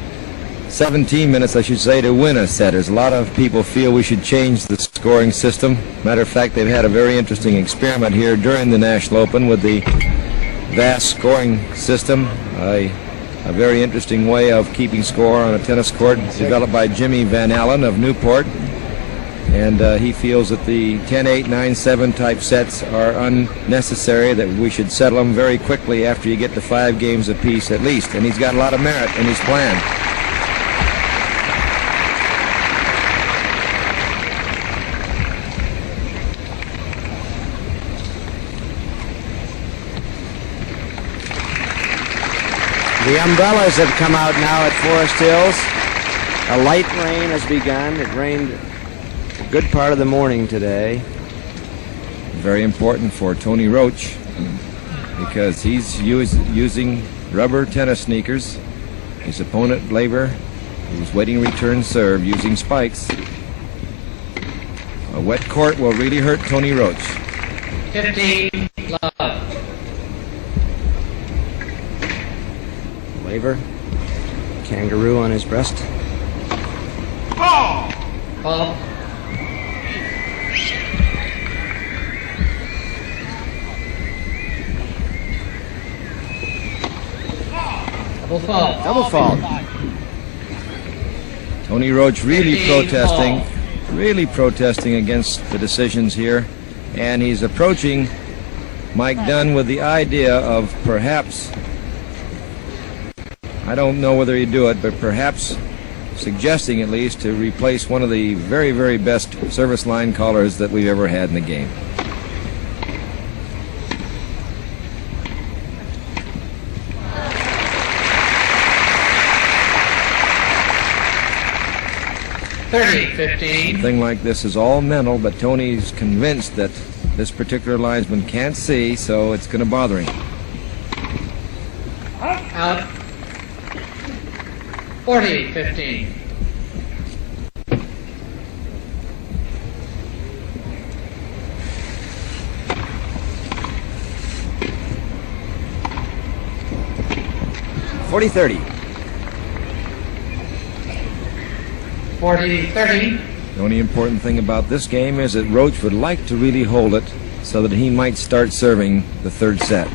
minutes, I should say, to win a set. There's a lot of people feel we should change the scoring system. Matter of fact, they've had a very interesting experiment here during the National Open with the vast scoring system. A very interesting way of keeping score on a tennis court developed by Jimmy Van Allen of Newport. And he feels that the 10-8, 9-7 type sets are unnecessary, that we should settle them very quickly after you get to 5 games apiece at least. And he's got a lot of merit in his plan. The umbrellas have come out now at Forest Hills. A light rain has begun. It rained a good part of the morning today. Very important for Tonny Roche because he's using rubber tennis sneakers. His opponent, Laver, who's waiting return serve using spikes. A wet court will really hurt Tonny Roche. 15 love. Laver, kangaroo on his breast. Ball. Double fault. Double fault. Tonny Roche really protesting against the decisions here, and he's approaching Mike Dunn with the idea of perhaps, I don't know whether he'd do it, but perhaps suggesting at least to replace one of the very, very best service line callers that we've ever had in the game. $30-15. A thing like this is all mental, but Tony's convinced that this particular linesman can't see, so it's going to bother him. Out. 40-15. $40-30. 40-30. The only important thing about this game is that Roche would like to really hold it so that he might start serving the third set.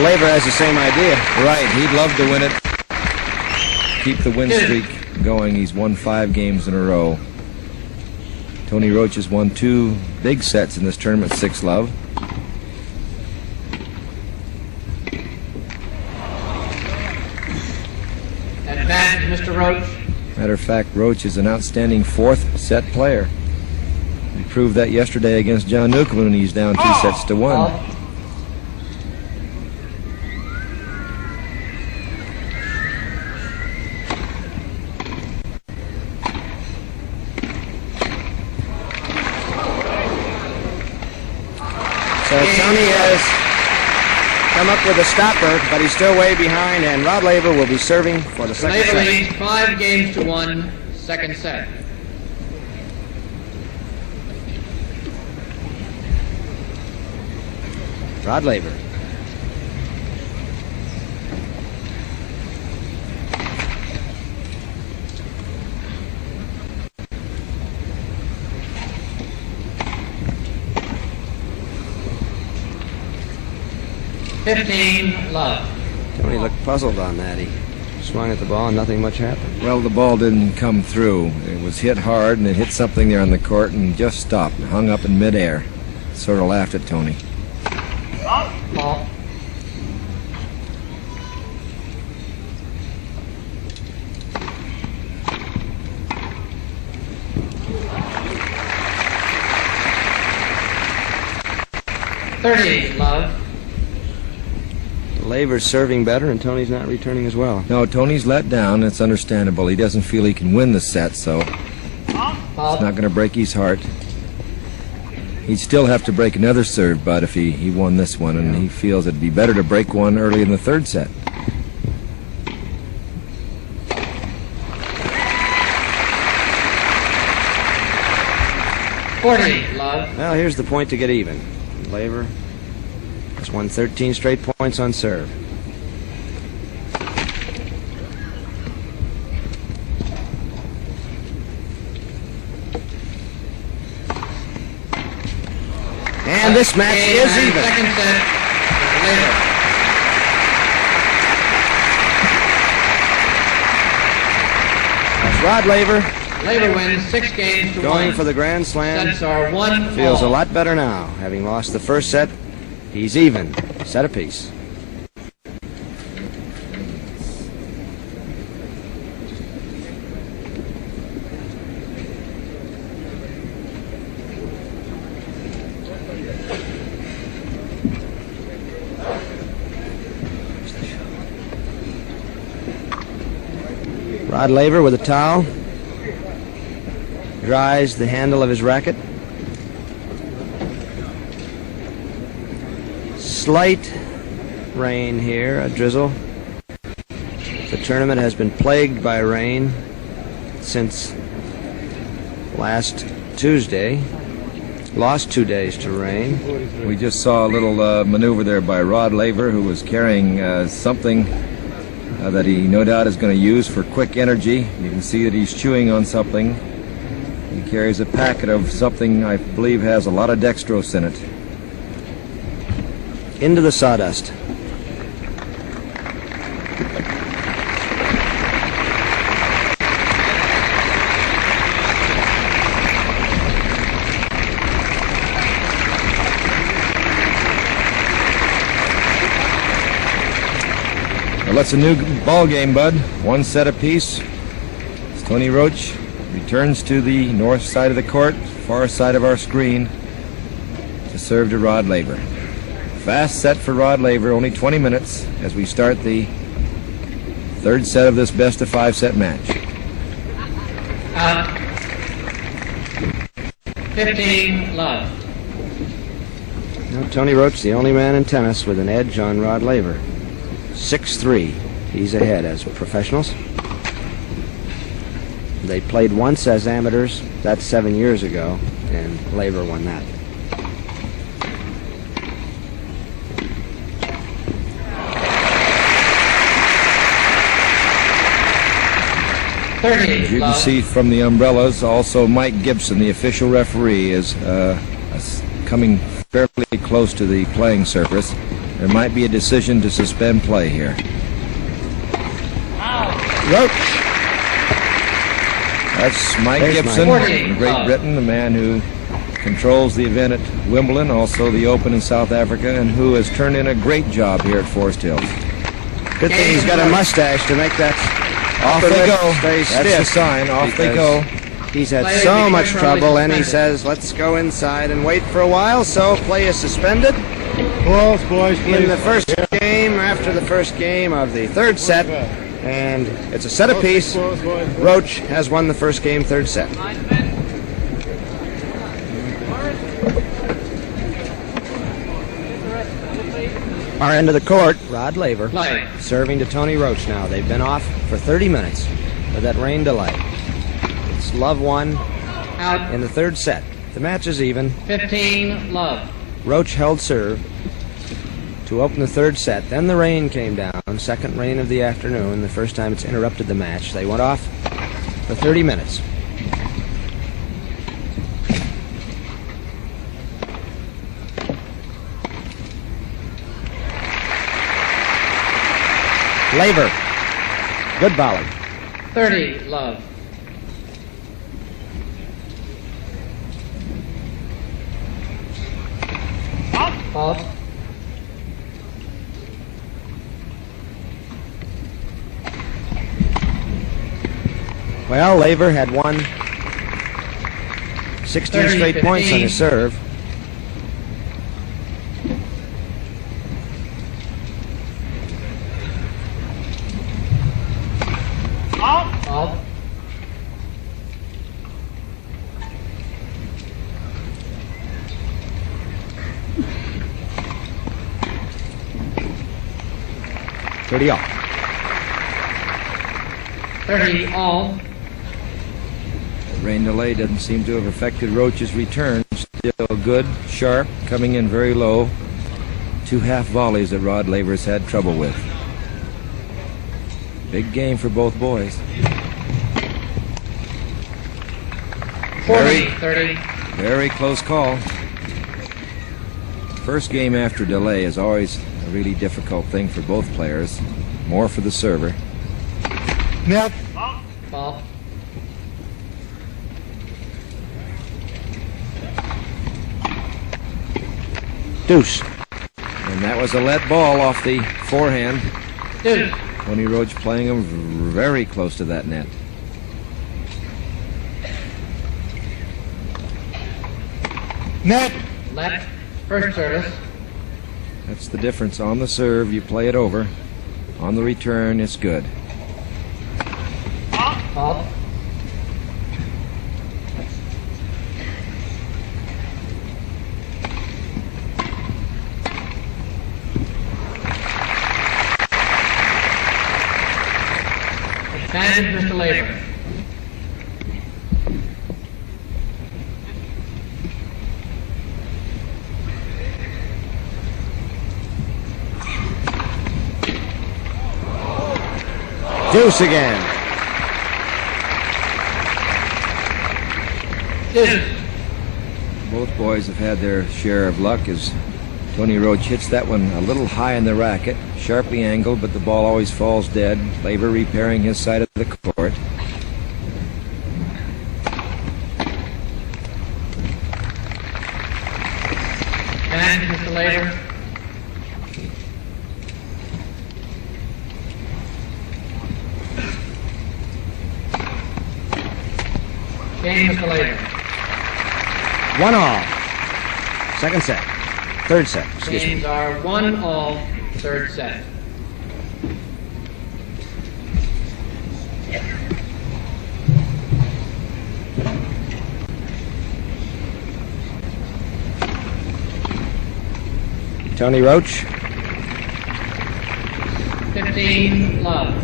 Laver has the same idea. Right, he'd love to win it. Keep the win streak going. He's won 5 games in a row. Tonny Roche has won 2 big sets in this tournament, 6-love. Advantage, Mr. Roche. Matter of fact, Roche is an outstanding 4th set player. He proved that yesterday against John Newcomb when he's down 2 sets to 1. So Tonny has come up with a stopper, but he's still way behind, and Rod Laver will be serving for the second Laver set. leads 5 games to 1, second set. Rod Laver. Love. Tonny looked puzzled on that. He swung at the ball and nothing much happened. Well, the ball didn't come through. It was hit hard, and it hit something there on the court and just stopped and hung up in midair. Sort of laughed at Tonny. Ball. Love. Laver's serving better, and Tonny's not returning as well. No, Tonny's let down. It's understandable. He doesn't feel he can win the set, so it's not going to break his heart. He'd still have to break another serve, but if he won this one, and he feels it'd be better to break one early in the 3rd set. Love. Well, here's the point to get even. Laver has won 13 straight points on serve. And this match is even. Second set. Laver. That's Rod Laver Laver wins 6 games to 1. going for the Grand Slam. Sets are 1 Feels a all. lot better now. Having lost the first set, he's even. Set apiece. Rod Laver with a towel. Dries the handle of his racket. Slight rain here, a drizzle. The tournament has been plagued by rain since last Tuesday. Lost 2 days to rain. We just saw a little maneuver there by Rod Laver, who was carrying something that he no doubt is going to use for quick energy. You can see that he's chewing on something. He carries a packet of something I believe has a lot of dextrose in it. Into the sawdust. Well, that's a new ball game, bud. 1 set apiece. Tonny Roche returns to the north side of the court, far side of our screen, to serve to Rod Laver. Fast set for Rod Laver, only 20 minutes as we start the 3rd set of this best-of-5 set match. 15 love. Now, Tonny Roche, the only man in tennis with an edge on Rod Laver. 6-3. He's ahead as professionals. They played once as amateurs. That's 7 years ago, and Laver won that. As you can see from the umbrellas, also Mike Gibson, the official referee, is coming fairly close to the playing surface. there might be a decision to suspend play here. Roche. That's Mike There's Gibson Mike. from Great Britain, the man who controls the event at Wimbledon, also the Open in South Africa, and who has turned in a great job here at Forest Hills. Good thing he's got a mustache to make that Off upper they lip go. stay That's stiff, the sign. Off they go. He's had so much trouble, and he says, let's go inside and wait for a while. So play is suspended. Balls, boys, please. In the first game, after the first game of the third set, and it's a set apiece. Roche has won the first game, third set. Our end of the court, Rod Laver, serving to Tonny Roche now. They've been off for 30 minutes with that rain delay. It's love 1 Out. in the third set. The match is even. 15, love. Roche held serve to open the third set. Then the rain came down, second rain of the afternoon, the first time it's interrupted the match. They went off for 30 minutes. Laver. Good volley. 30, love. Fault. Well, Laver had won 16 30, straight points on 15. his serve. Fault. Thirty all. 30, all. The rain delay doesn't seem to have affected Roche's return. Still good, sharp, coming in very low. 2 half volleys that Rod Laver's had trouble with. Big game for both boys. 40, 30. Very close call. First game after delay is always a really difficult thing for both players. More for the server. Net. Fault. Deuce. And that was a let ball off the forehand. Deuce. Tonny Roche playing him very close to that net. Net. Left. First service. That's the difference. On the serve, you play it over. On the return, it's good. Fault. Advantage, Mr. Laver. Deuce again. Deuce. Both boys have had their share of luck as Tonny Roche hits that one a little high in the racket, sharply angled, but the ball always falls dead. Laver repairing his side of the court. Advantage, Mr. Laver. Game, Mr. Laver. 1-all. Second set. Third set. Excuse me. Games are 1-all, third set. Tonny Roche. 15, love.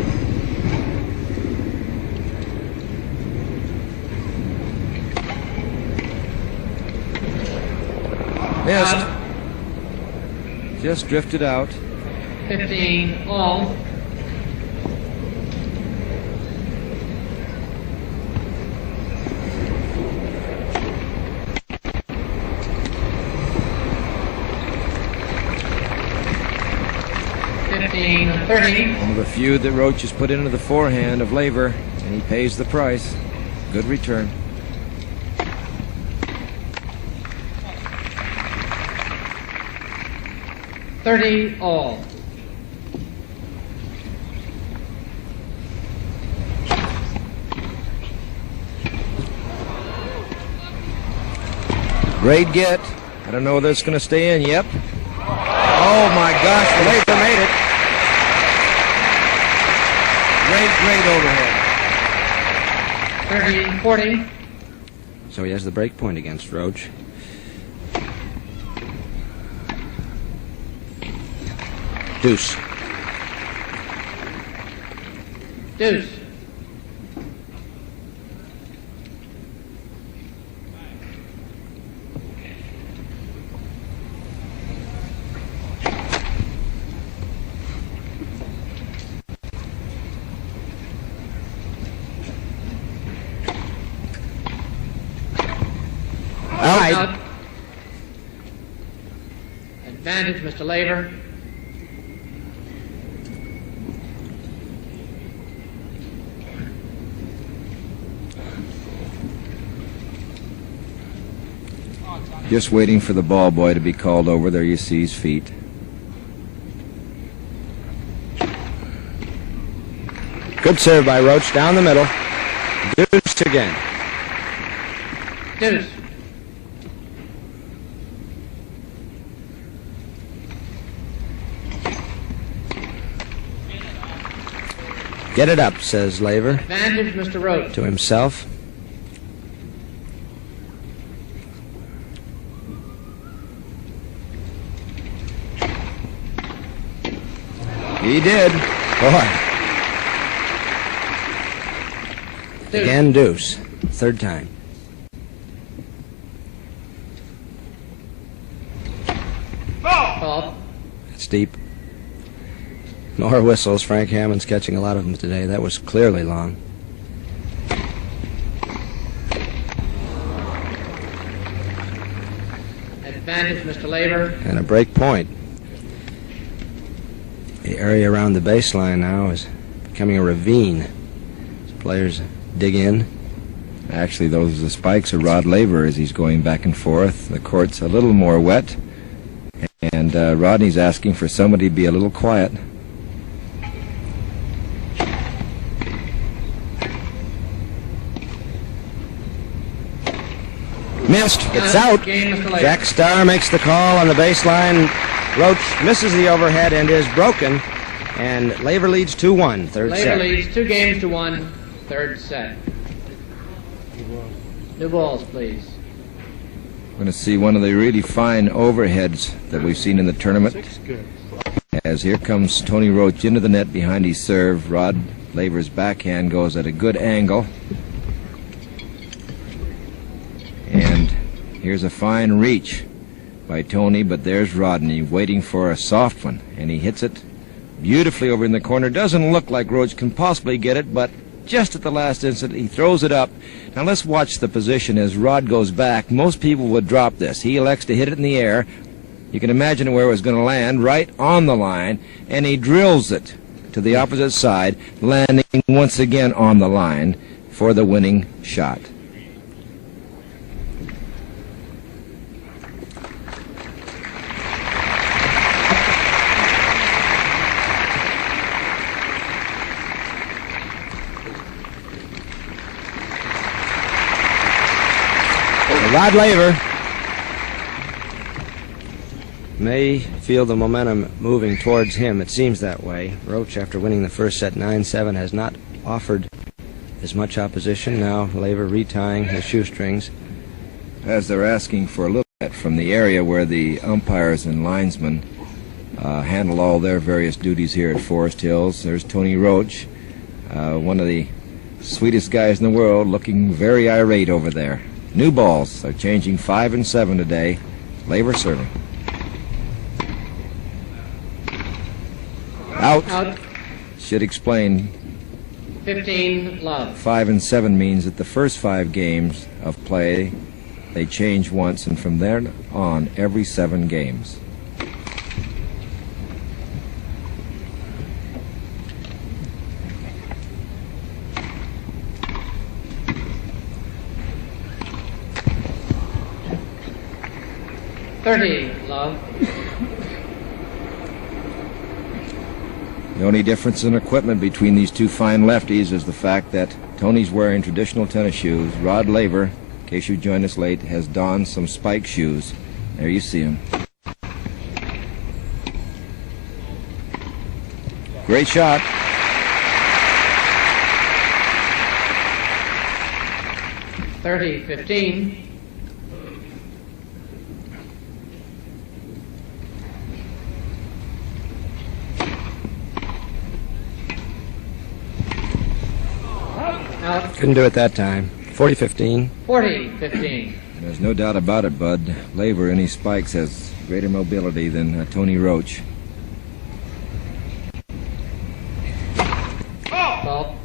Missed. Just drifted out. 15, all. 15-30. One of the few that Roche has put into the forehand of Laver, and he pays the price. Good return. All. Great get. I don't know whether it's going to stay in. Yep. Oh my gosh, Laver made it. Great overhead. 30-40. So he has the break point against Roche. Deuce. Deuce. Out. Advantage, Mr. Laver. Just waiting for the ball boy to be called over. There you see his feet. Good serve by Roche down the middle. Deuce again. Deuce. Get it up, says Laver Advantage, Mr. Roche. to himself. He did. Boy. Deuce. Again, deuce. Third time. Off. It's deep. More whistles. Frank Hammond's catching a lot of them today. That was clearly long. Advantage, Mr. Laver. And a break point. The area around the baseline now is becoming a ravine. As players dig in. Actually, those are the spikes of Rod Laver as he's going back and forth. The court's a little more wet, and Rodney's asking for somebody to be a little quiet. Missed. It's out. Game, Mr. Laver. Jack Starr makes the call on the baseline. Roche misses the overhead and is broken. And Laver leads 2-1, third Laver set. leads 2-1, third set. New balls, please. We're going to see one of the really fine overheads that we've seen in the tournament. As here comes Tonny Roche into the net behind his serve. Rod Laver's backhand goes at a good angle. And here's a fine reach by Tonny, but there's Rodney waiting for a soft one, and he hits it beautifully over in the corner. Doesn't look like Roche can possibly get it, but just at the last instant he throws it up. Now let's watch the position as Rod goes back. Most people would drop this. He elects to hit it in the air. You can imagine where it was going to land, right on the line, and he drills it to the opposite side, landing once again on the line for the winning shot. Rod Laver may feel the momentum moving towards him. It seems that way. Roche, after winning the first set 9-7, has not offered as much opposition. Now Laver retying his shoestrings. As they're asking for a little bit from the area where the umpires and linesmen handle all their various duties here at Forest Hills. There's Tonny Roche, one of the sweetest guys in the world, looking very irate over there. New balls. They're changing 5 and 7 today. Laver serving. Out. Should explain. 15 love. 5 and 7 means that the first 5 games of play, they change once, and from there on, every 7 games. 30, love. The only difference in equipment between these two fine lefties is the fact that Tony's wearing traditional tennis shoes. Rod Laver, in case you joined us late, has donned some spike shoes. There you see him. Great shot. (30-15). Out. Couldn't do it that time. 40-15. 40-15. There's no doubt about it, Bud. Laver in his spikes has greater mobility than Tonny Roche. Ball.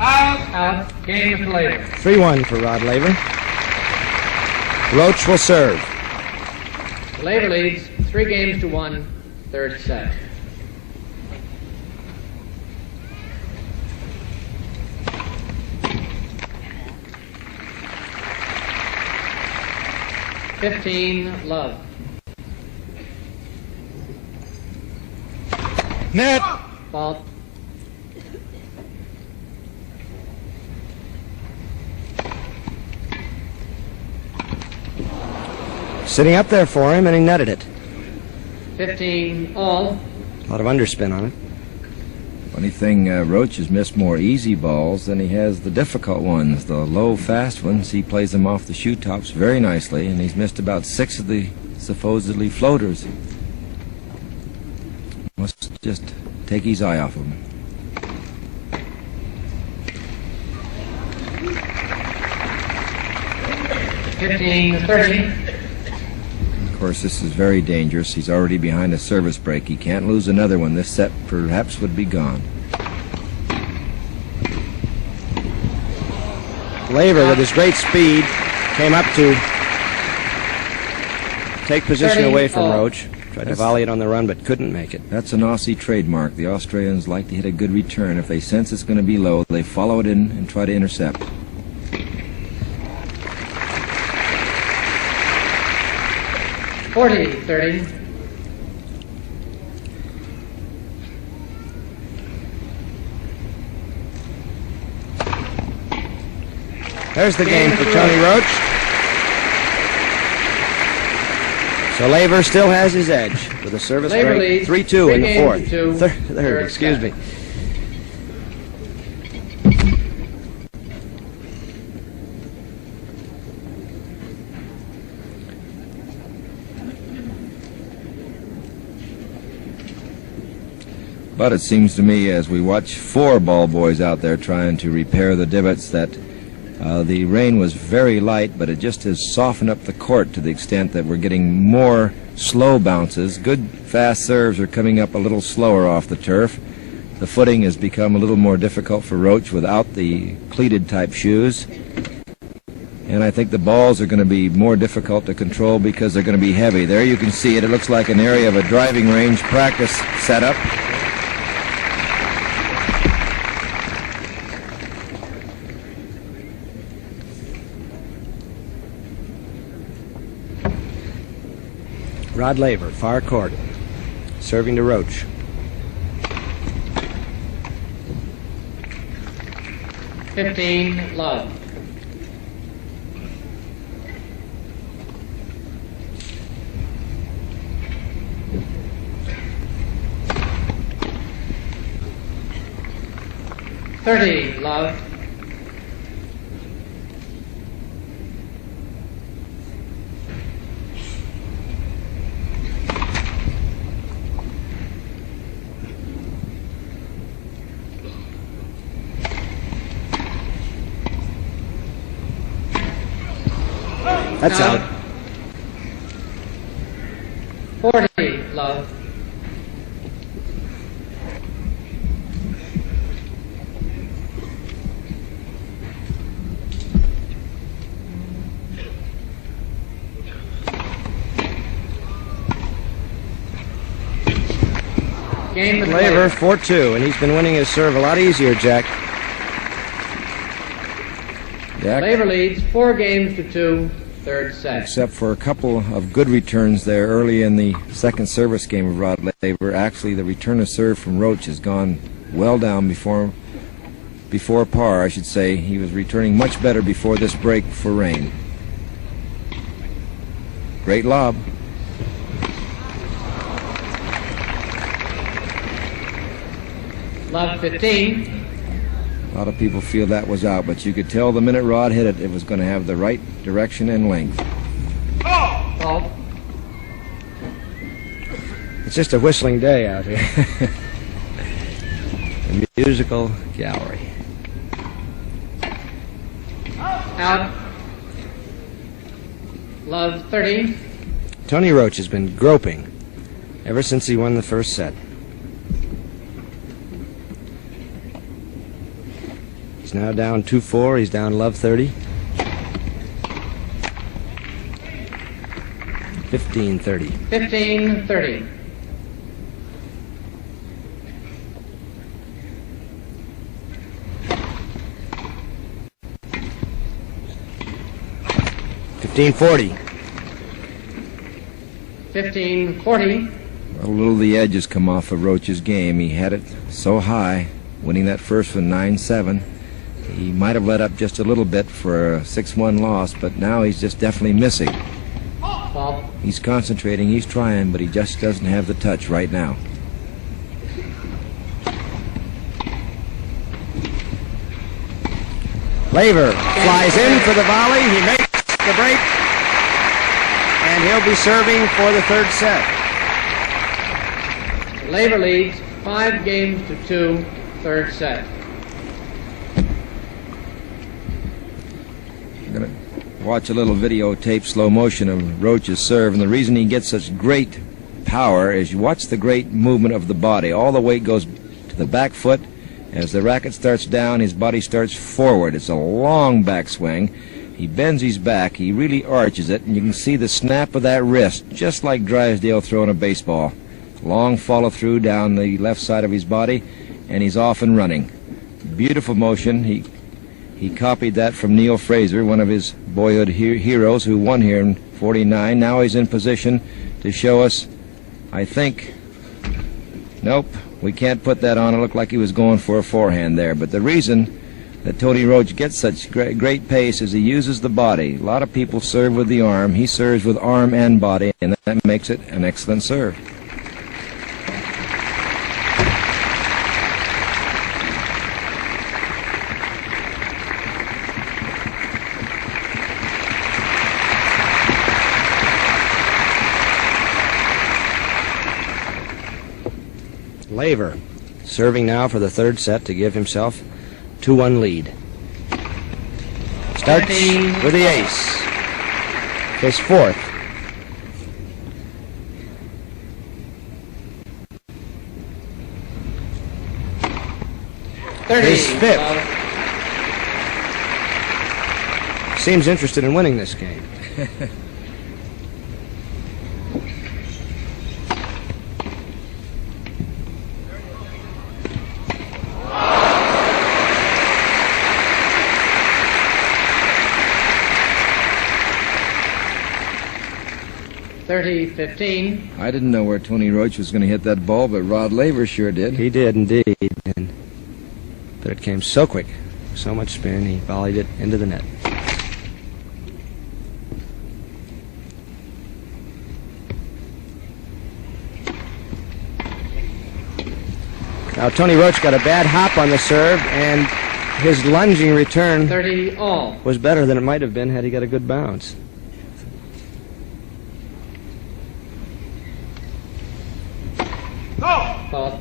Out. Game, Mr. Laver. 3-1 for Rod Laver. Roche will serve. Laver leads 3-1, third set. (15) love. Net. Fault. Sitting up there for him, and he netted it. 15 all. A lot of underspin on it. Funny thing, Roche has missed more easy balls than he has the difficult ones. The low, fast ones, he plays them off the shoe tops very nicely, and he's missed about 6 of the supposedly floaters. Must just take his eye off them. (15-30). Of course, this is very dangerous. He's already behind a service break. He can't lose another one. This set perhaps would be gone. Laver, with his great speed, came up to take position away from Roche. Tried to volley it on the run, but couldn't make it. That's an Aussie trademark. The Australians like to hit a good return. If they sense it's going to be low, they follow it in and try to intercept. (40-30). There's the game for Tonny Roche. So Laver still has his edge with a service break. 3-2 in the fourth. Third, excuse me. But it seems to me, as we watch 4 ball boys out there trying to repair the divots, that the rain was very light, but it just has softened up the court to the extent that we're getting more slow bounces. Good fast serves are coming up a little slower off the turf. The footing has become a little more difficult for Roche without the cleated type shoes. And I think the balls are going to be more difficult to control because they're going to be heavy. There you can see it. It looks like an area of a driving range practice setup. Rod Laver, far court, serving to Roche. (15) love. (30) love. That's out. 40 love. Game with Laver, 4-2, and he's been winning his serve a lot easier, Jack. Jack, Laver leads 4 games to 2, third set. except for a couple of good returns there early in the second service game of Rod Laver. Actually, the return of serve from Roche has gone well down before par, I should say. He was returning much better before this break for rain. Great lob. Love 15. A lot of people feel that was out, but you could tell the minute Rod hit it, it was going to have the right direction and length. Fault. It's just a whistling day out here. The musical gallery. Out. Love 30. Tonny Roche has been groping ever since he won the first set. He's now down 2-4. He's down love 30. 15-30. 15-30. $15.40. 15-40. A little of the edge has come off of Roche's game. He had it so high, winning that first one 9-7. He might have let up just a little bit for a 6-1 loss, but now he's just definitely missing. Fault. He's concentrating, he's trying, but he just doesn't have the touch right now. Laver flies in for the volley. He makes the break, and he'll be serving for the third set. Laver leads 5 games to 2, third set. I'm going to watch a little videotape slow motion of Roche's serve, and the reason he gets such great power is you watch the great movement of the body. All the weight goes to the back foot. As the racket starts down, his body starts forward. It's a long backswing. He bends his back. He really arches it, and you can see the snap of that wrist, just like Drysdale throwing a baseball. Long follow-through down the left side of his body, and he's off and running. Beautiful motion. He copied that from Neil Fraser, one of his boyhood heroes who won here in '49. Now he's in position to show us, I think, nope, we can't put that on. It looked like he was going for a forehand there. But the reason that Tonny Roche gets such great pace is he uses the body. A lot of people serve with the arm. He serves with arm and body, and that makes it an excellent serve. Laver serving now for the third set to give himself 2-1 lead. Starts with the ace. His fourth. His fifth. Seems interested in winning this game. $30-15. I didn't know where Tonny Roche was going to hit that ball, but Rod Laver sure did. He did indeed. But it came so quick, so much spin, he volleyed it into the net. Now Tonny Roche got a bad hop on the serve, and his lunging return 30 all. was better than it might have been had he got a good bounce. Fault.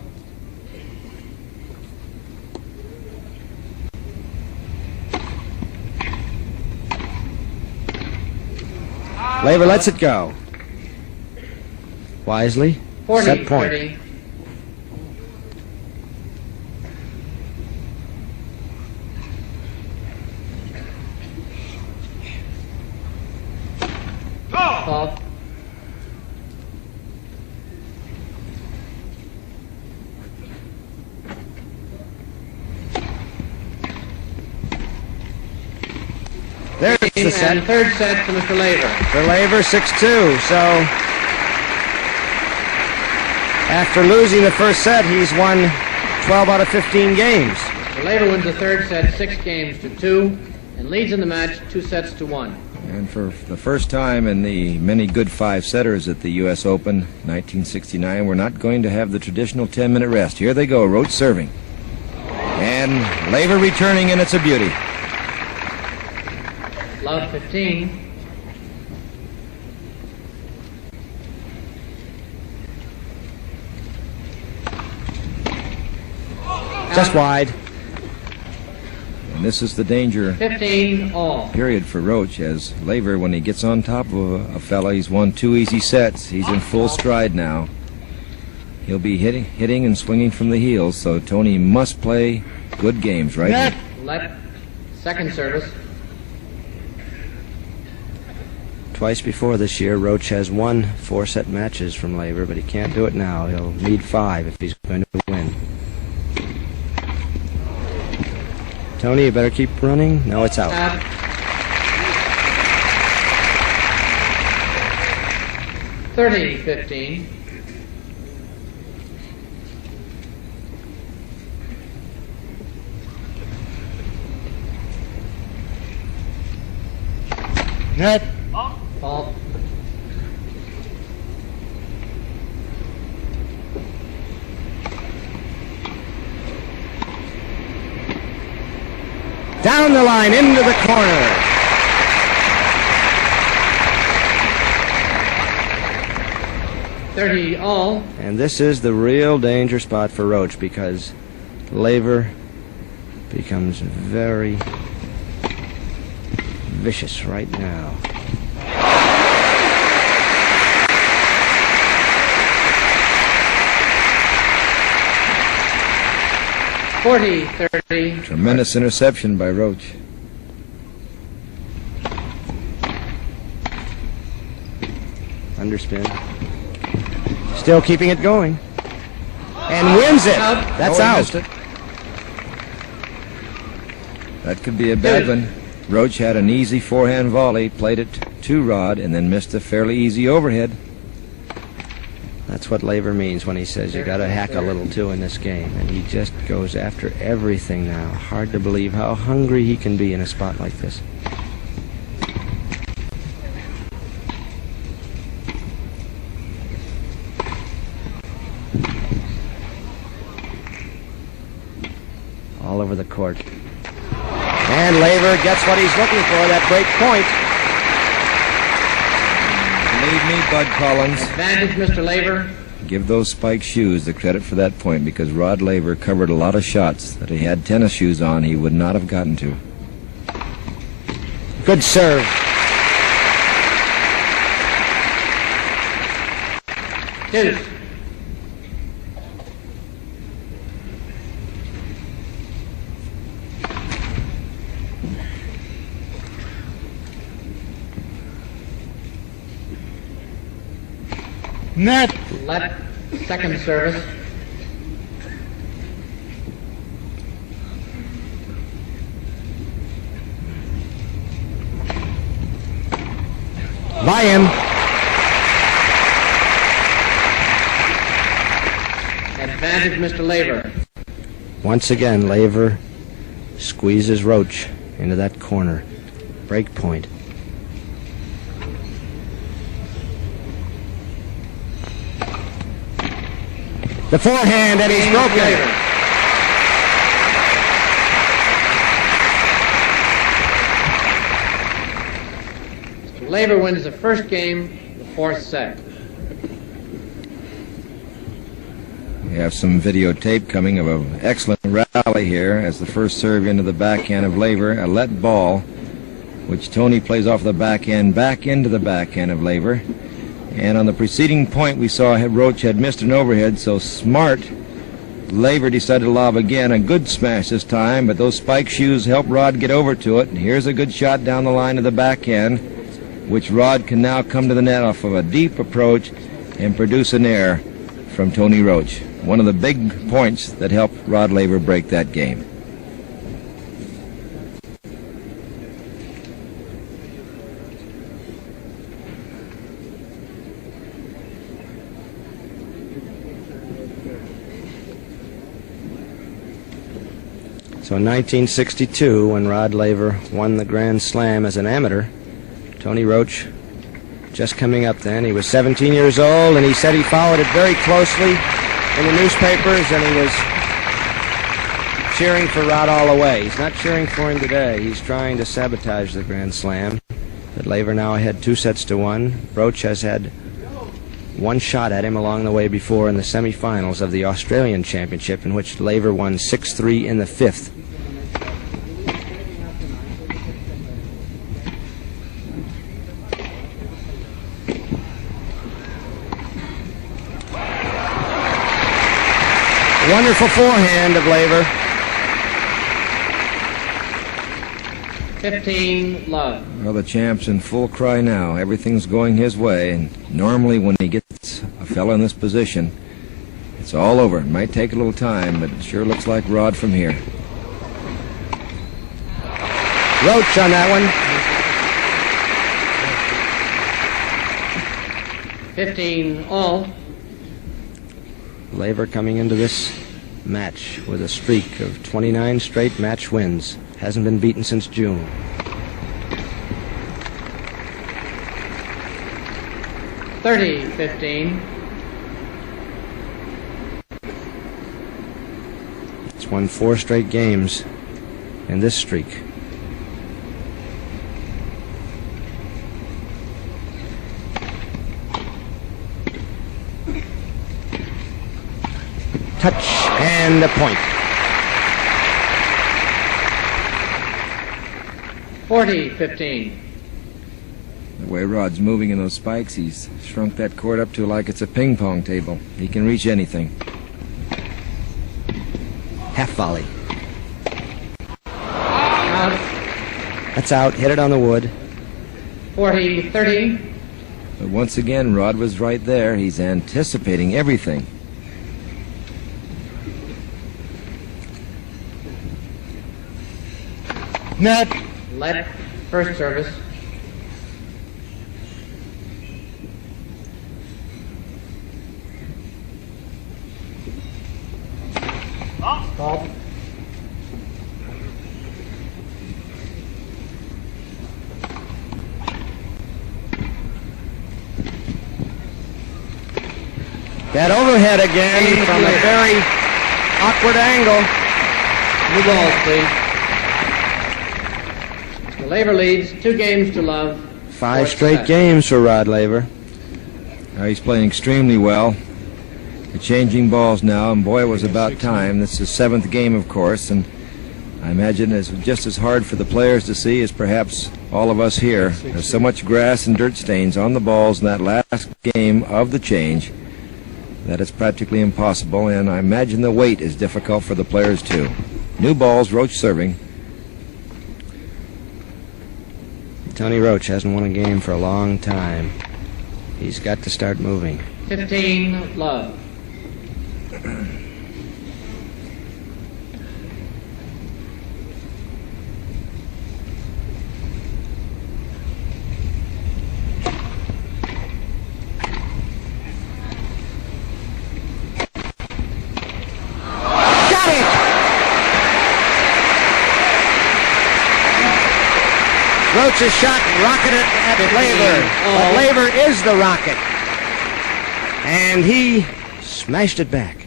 Laver lets it go. Wisely. 40, Set point. 30. Fault. There's the set. And third set to Mr. Laver. For Laver, 6-2. So after losing the first set, he's won 12 out of 15 games. Mr. Laver wins the third set 6 games to 2 and leads in the match 2 sets to 1. And for the first time in the many good 5-setters at the U.S. Open 1969, we're not going to have the traditional 10-minute rest. Here they go, Roche serving. And Laver returning, and it's a beauty. Love 15. Just wide. And this is the danger 15 all. period for Roche, as Laver, when he gets on top of a fella, he's won 2 easy sets. He's in full stride now. He'll be hitting and swinging from the heels, so Tony must play good games right now. Let second service. Twice before this year, Roche has won 4-set matches from Laver, but he can't do it now. He'll need 5 if he's going to win. Tony, you better keep running. No, it's out. 30-15. Net. Fault. Down the line, into the corner. $30 all. And this is the real danger spot for Roche, because Laver becomes very vicious right now. $40-30. Tremendous interception by Roche. Underspin. Still keeping it going. And wins it. That's He out. missed it. That could be a bad one. Roche had an easy forehand volley, played it to Rod, and then missed a fairly easy overhead. That's what Laver means when he says you got to hack a little too in this game. And he just goes after everything now. Hard to believe how hungry he can be in a spot like this. All over the court. And Laver gets what he's looking for, that break point. Believe me, Bud Collins, Advantage, Mr. Laver. give those spike shoes the credit for that point, because Rod Laver covered a lot of shots that he had tennis shoes on he would not have gotten to. Good serve. Deuce. Net. Let second service. By him. Advantage, Mr. Laver. Once again, Laver squeezes Roche into that corner. Break point. The forehand, and he's broken. Laver. Mr. Laver wins the first game, the fourth set. We have some videotape coming of an excellent rally here as the first serve into the backhand of Laver, a let ball, which Tony plays off the backhand back into the backhand of Laver. And on the preceding point, we saw Roche had missed an overhead, so smart Laver decided to lob again. A good smash this time, but those spike shoes help Rod get over to it. And here's a good shot down the line of the backhand, which Rod can now come to the net off of a deep approach and produce an error from Tonny Roche. One of the big points that helped Rod Laver break that game. So in 1962, when Rod Laver won the Grand Slam as an amateur, Tonny Roche, just coming up then, he was 17 years old, and he said he followed it very closely in the newspapers, and he was cheering for Rod all the way. He's not cheering for him today. He's trying to sabotage the Grand Slam. But Laver now ahead 2-1. Roche has had one shot at him along the way before in the semifinals of the Australian Championship, in which Laver won 6-3 in the fifth. Wonderful forehand of Laver. 15 love. Well, the champ's in full cry now. Everything's going his way, and normally when he gets a fella in this position, it's all over. It might take a little time, but it sure looks like Rod from here. Roche on that one. 15 all. Laver coming into this match with a streak of 29 straight match wins. Hasn't been beaten since June. $30-15. It's won 4 straight games in this streak. Touch and a point. 40-15. The way Rod's moving in those spikes, he's shrunk that court up to like it's a ping pong table. He can reach anything. Half volley. Out. That's out. Hit it on the wood. 40-30. But once again, Rod was right there. He's anticipating everything. Net. Let first service. Fault. That overhead again from a very awkward angle. New balls, please. The Laver leads 2-0. 5 straight games for Rod Laver. He's playing extremely well. They're changing balls now, and boy, it was about time. This is the 7th game, of course, and I imagine it's just as hard for the players to see as perhaps all of us here. There's so much grass and dirt stains on the balls in that last game of the change that it's practically impossible, and I imagine the weight is difficult for the players too. New balls, Roche serving. Tonny Roche hasn't won a game for a long time. He's got to start moving. 15 love. Roche's shot rocketed at Laver, but Laver is the rocket. And he smashed it back.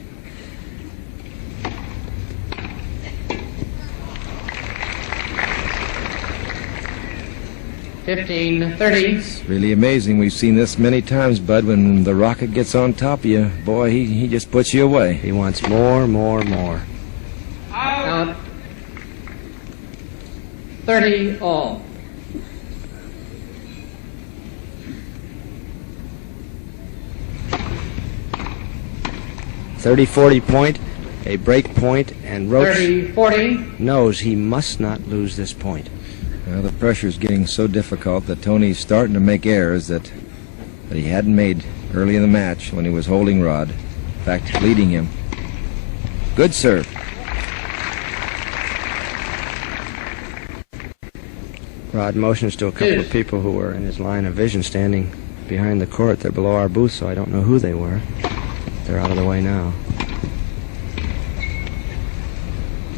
$15-30. It's really amazing. We've seen this many times, Bud. When the rocket gets on top of you, boy, he just puts you away. He wants more. Out. 30 all. 30-40 point, a break point, and Roche 30-40. knows he must not lose this point. Well, the pressure's getting so difficult that Tony's starting to make errors that he hadn't made early in the match when he was holding Rod. In fact, leading him. Good serve. Rod motions to a couple of people who were in his line of vision standing behind the court. They're below our booth, so I don't know who they were. They're out of the way now.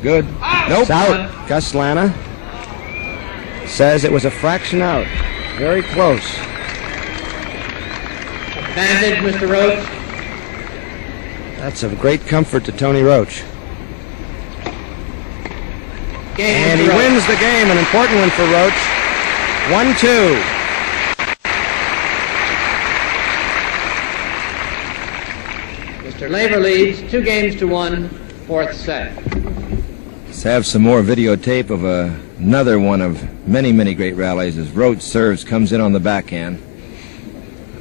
Good. Nope. It's out. Gus Lana says it was a fraction out. Very close. Advantage, Mr. Roche. That's of great comfort to Tonny Roche. Game, And Mr. he Roche. wins the game. An important one for Roche. 1-2. Mr. Laver leads 2-1, fourth set. Let's have some more videotape of another one of many, many great rallies as Roche serves, comes in on the backhand.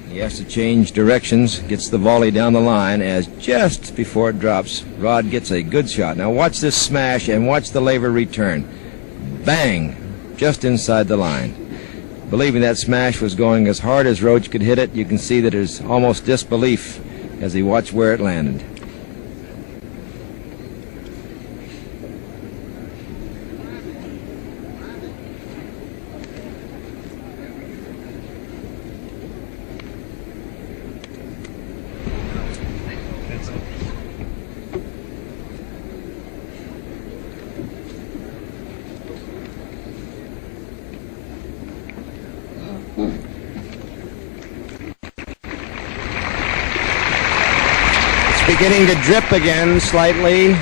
He has to change directions, gets the volley down the line as just before it drops, Rod gets a good shot. Now watch this smash and watch the Laver return. Bang! Just inside the line. Believing that smash was going as hard as Roche could hit it, you can see that there's almost disbelief as he watched where it landed. Beginning to drip again slightly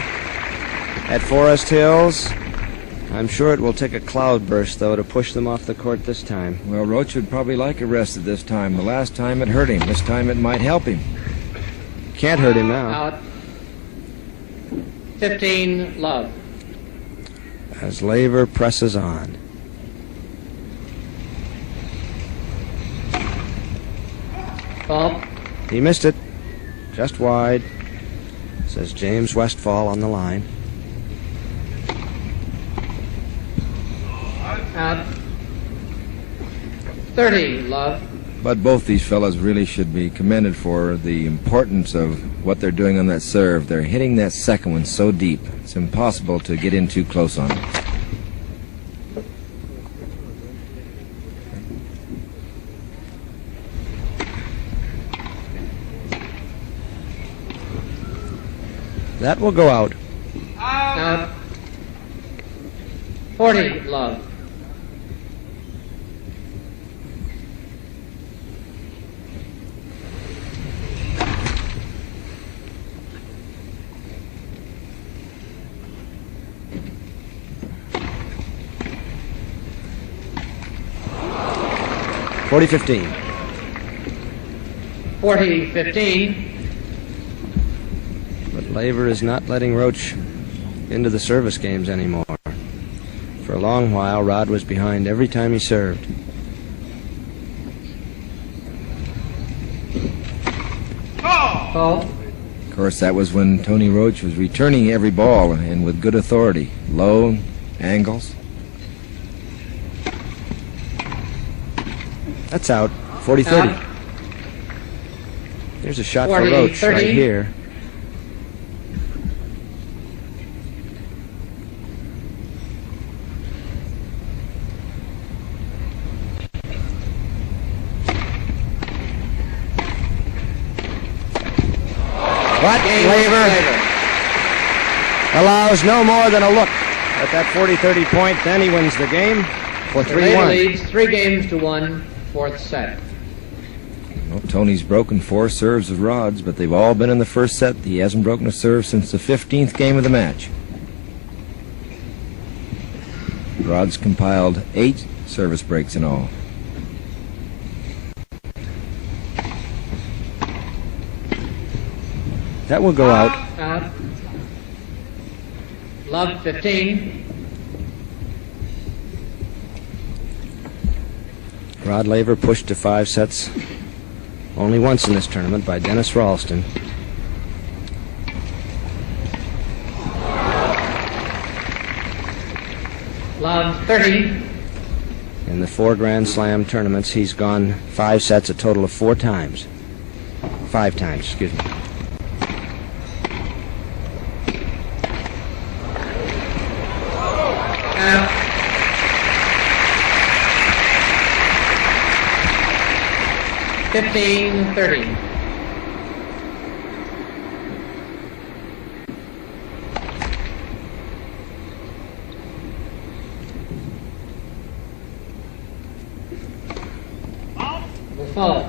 at Forest Hills. I'm sure it will take a cloudburst, though, to push them off the court this time. Well, Roche would probably like a rest at this time. The last time it hurt him. This time it might help him. Can't hurt him now. Out. 15, love. As Laver presses on. Fault. He missed it. Just wide. Says James Westfall on the line. Out. 30, love. But both these fellas really should be commended for the importance of what they're doing on that serve. They're hitting that second one so deep. It's impossible to get in too close on it. That will go out. Out. 40, love. Forty 15. 40-15. But Laver is not letting Roche into the service games anymore. For a long while, Rod was behind every time he served. Fault. Of course, that was when Tonny Roche was returning every ball and with good authority. Low angles. That's out. 40-30. Out. There's a shot for 40, Roche 30. right here. But Laver allows no more than a look at that 40-30 point. Then he wins the game for Mr. Laver 3-1. leads 3-1, fourth set. Well, Tony's broken 4 serves of Rod's, but they've all been in the first set. He hasn't broken a serve since the 15th game of the match. Rod's compiled 8 service breaks in all. That will go out. Out. Love 15. Rod Laver pushed to 5 sets only once in this tournament by Dennis Ralston. Love 30. In the 4 Grand Slam tournaments, he's gone 5 sets a total of 4 times. 5 times, excuse me. Out. 15-30. Fault.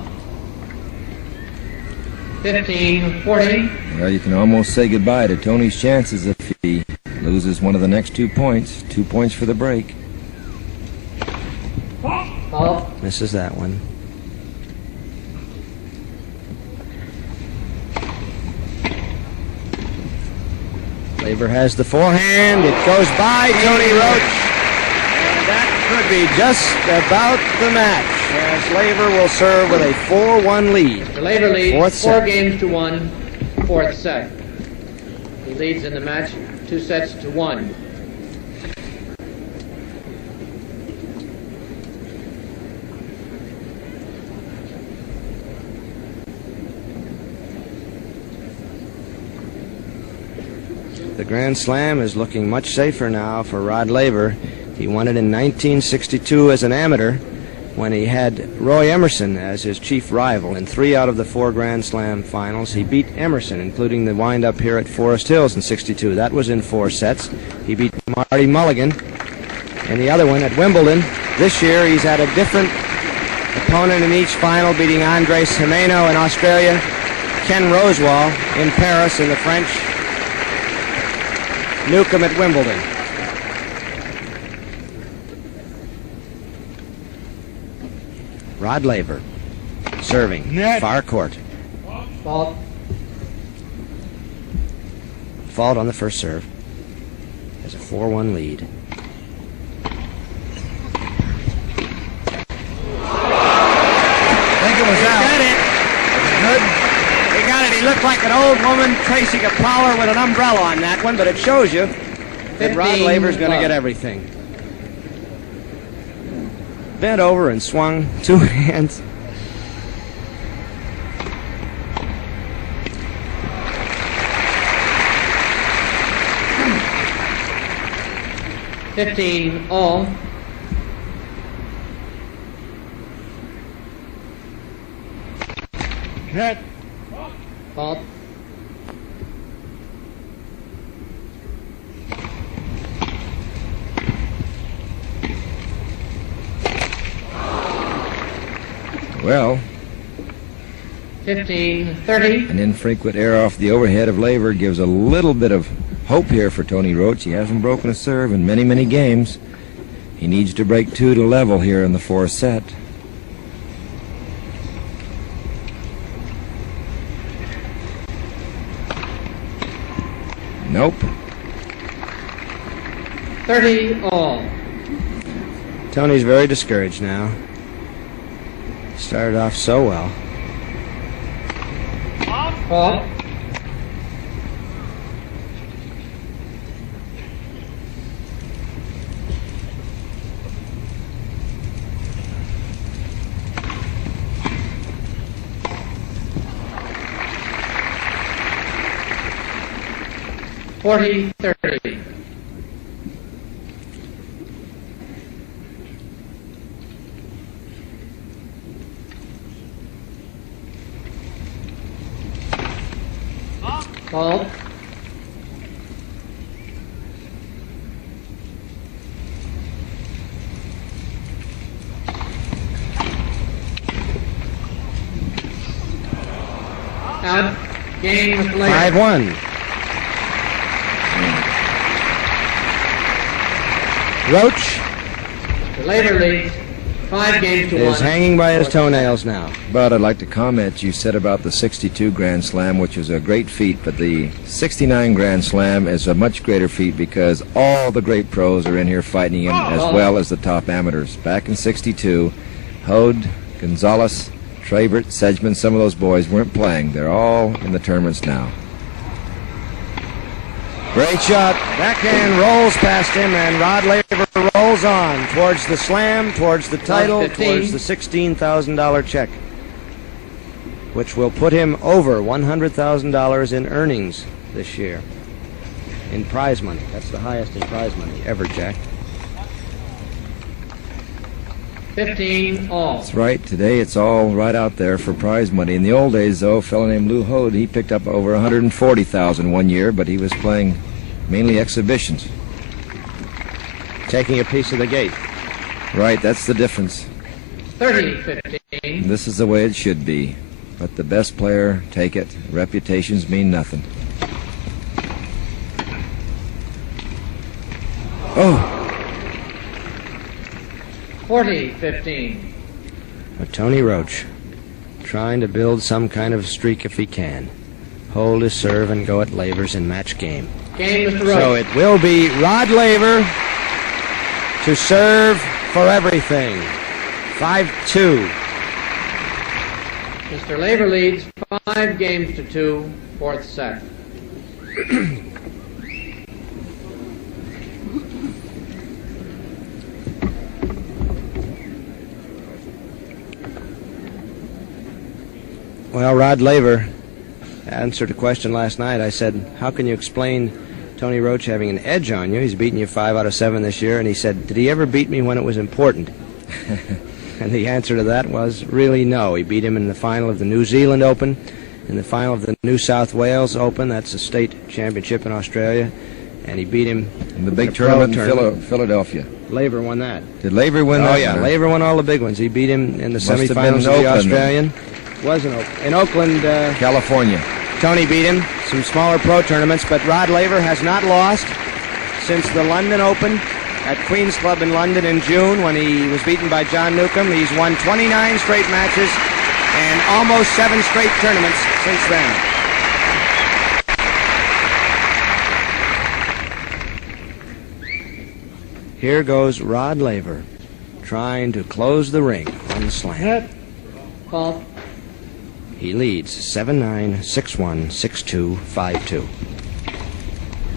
15-40. Well, you can almost say goodbye to Tony's chances if he loses one of the next 2 points. 2 points for the break. Fault. Misses that one. Laver has the forehand. It goes by Tonny Roche. And that could be just about the match, as Laver will serve with a 4-1 lead. The Laver leads Fourth 4 set. games to 1, fourth set. He leads in the match 2 sets to 1. The Grand Slam is looking much safer now for Rod Laver. He won it in 1962 as an amateur when he had Roy Emerson as his chief rival. In 3 out of the 4 Grand Slam finals, he beat Emerson, including the wind-up here at Forest Hills in '62. That was in 4 sets. He beat Marty Mulligan in the other one at Wimbledon. This year, he's had a different opponent in each final, beating Andres Gimeno in Australia, Ken Rosewall in Paris in the French, Newcomb at Wimbledon. Rod Laver serving. Net. Far court. Fault. Fault on the first serve. Has a 4-1 lead. I think it was out. Got it. Good. He got it. He looked like an old woman tracing a power with an umbrella on that one, but it shows you that Rod 15 Laver's going to love. get everything. Bent over and swung 2 hands. all. Net. Fault. Well, 15-30. an infrequent error off the overhead of Laver gives a little bit of hope here for Tonny Roche. He hasn't broken a serve in many, many games. He needs to break 2 to level here in the 4th set. Nope. 30 all. Tony's very discouraged now. Started off so well. Fault. $40-30. Fault. Out. Game with Laver. 5-1. Roche The Laver leads 5 games to 1. is hanging by his toenails now. But I'd like to comment, you said about the 62 Grand Slam, which was a great feat, but the 69 Grand Slam is a much greater feat because all the great pros are in here fighting him as well as the top amateurs. Back in 62, Hode, Gonzalez, Trabert, Sedgman, some of those boys weren't playing. They're all in the tournaments now. Great shot. Backhand rolls past him, and Rod Laver rolls on towards the slam, towards the title, 15. towards the $16,000 check, which will put him over $100,000 in earnings this year in prize money. That's the highest in prize money ever, Jack. 15 all. That's right. Today it's all right out there for prize money. In the old days, though, a fellow named Lou Hode, he picked up over $140,000 one year, but he was playing mainly exhibitions. Taking a piece of the gate. Right, that's the difference. 30-15. This is the way it should be. Let the best player take it. Reputations mean nothing. Oh! 40-15. Tonny Roche trying to build some kind of streak if he can. Hold his serve and go at Laver's in match game. Game, Mr. Roche. So it will be Rod Laver to serve for everything. 5-2. Mr. Laver leads 5-2, fourth set. Well, Rod Laver answered a question last night. I said, how can you explain Tonny Roche having an edge on you? He's beaten you 5 out of 7 this year. And he said, did he ever beat me when it was important? And the answer to that was really no. He beat him in the final of the New Zealand Open, in the final of the New South Wales Open. That's a state championship in Australia. And he beat him in the big tournament in Philadelphia. Laver won that. Did Laver win that? Oh, yeah. Laver won all the big ones. He beat him in the semifinals of the Australian. Was in Oakland, California. Tony beat him. Some smaller pro tournaments, but Rod Laver has not lost since the London Open at Queen's Club in London in June when he was beaten by John Newcombe. He's won 29 straight matches and almost 7 straight tournaments since then. Here goes Rod Laver trying to close the ring on the slam. Fault. He leads 7-9, 6-1, 6-2, 5-2.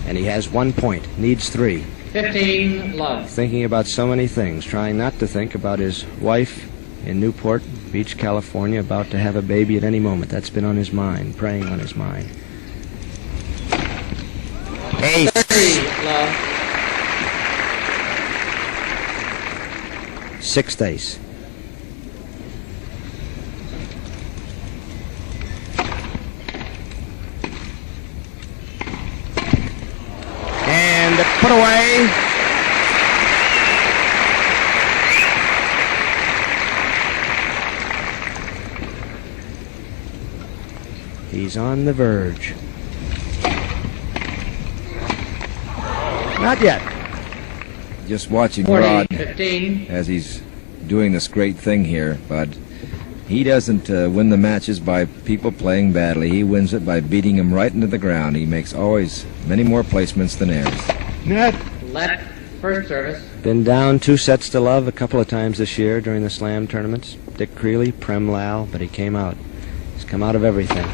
And he has 1 point, needs 3. 15 love. Thinking about so many things, trying not to think about his wife in Newport Beach, California, about to have a baby at any moment. That's been on his mind, preying on his mind. Ace. 30 love. 6th ace. And put away. He's on the verge. Not yet. Just watching 40, Rod 15. as he's doing this great thing here, Bud. He doesn't win the matches by people playing badly. He wins it by beating them right into the ground. He makes always many more placements than errors. Net. Let first service. Been down 2 sets to love a couple of times this year during the slam tournaments. Dick Creeley, Prem Lal, but he came out. He's come out of everything.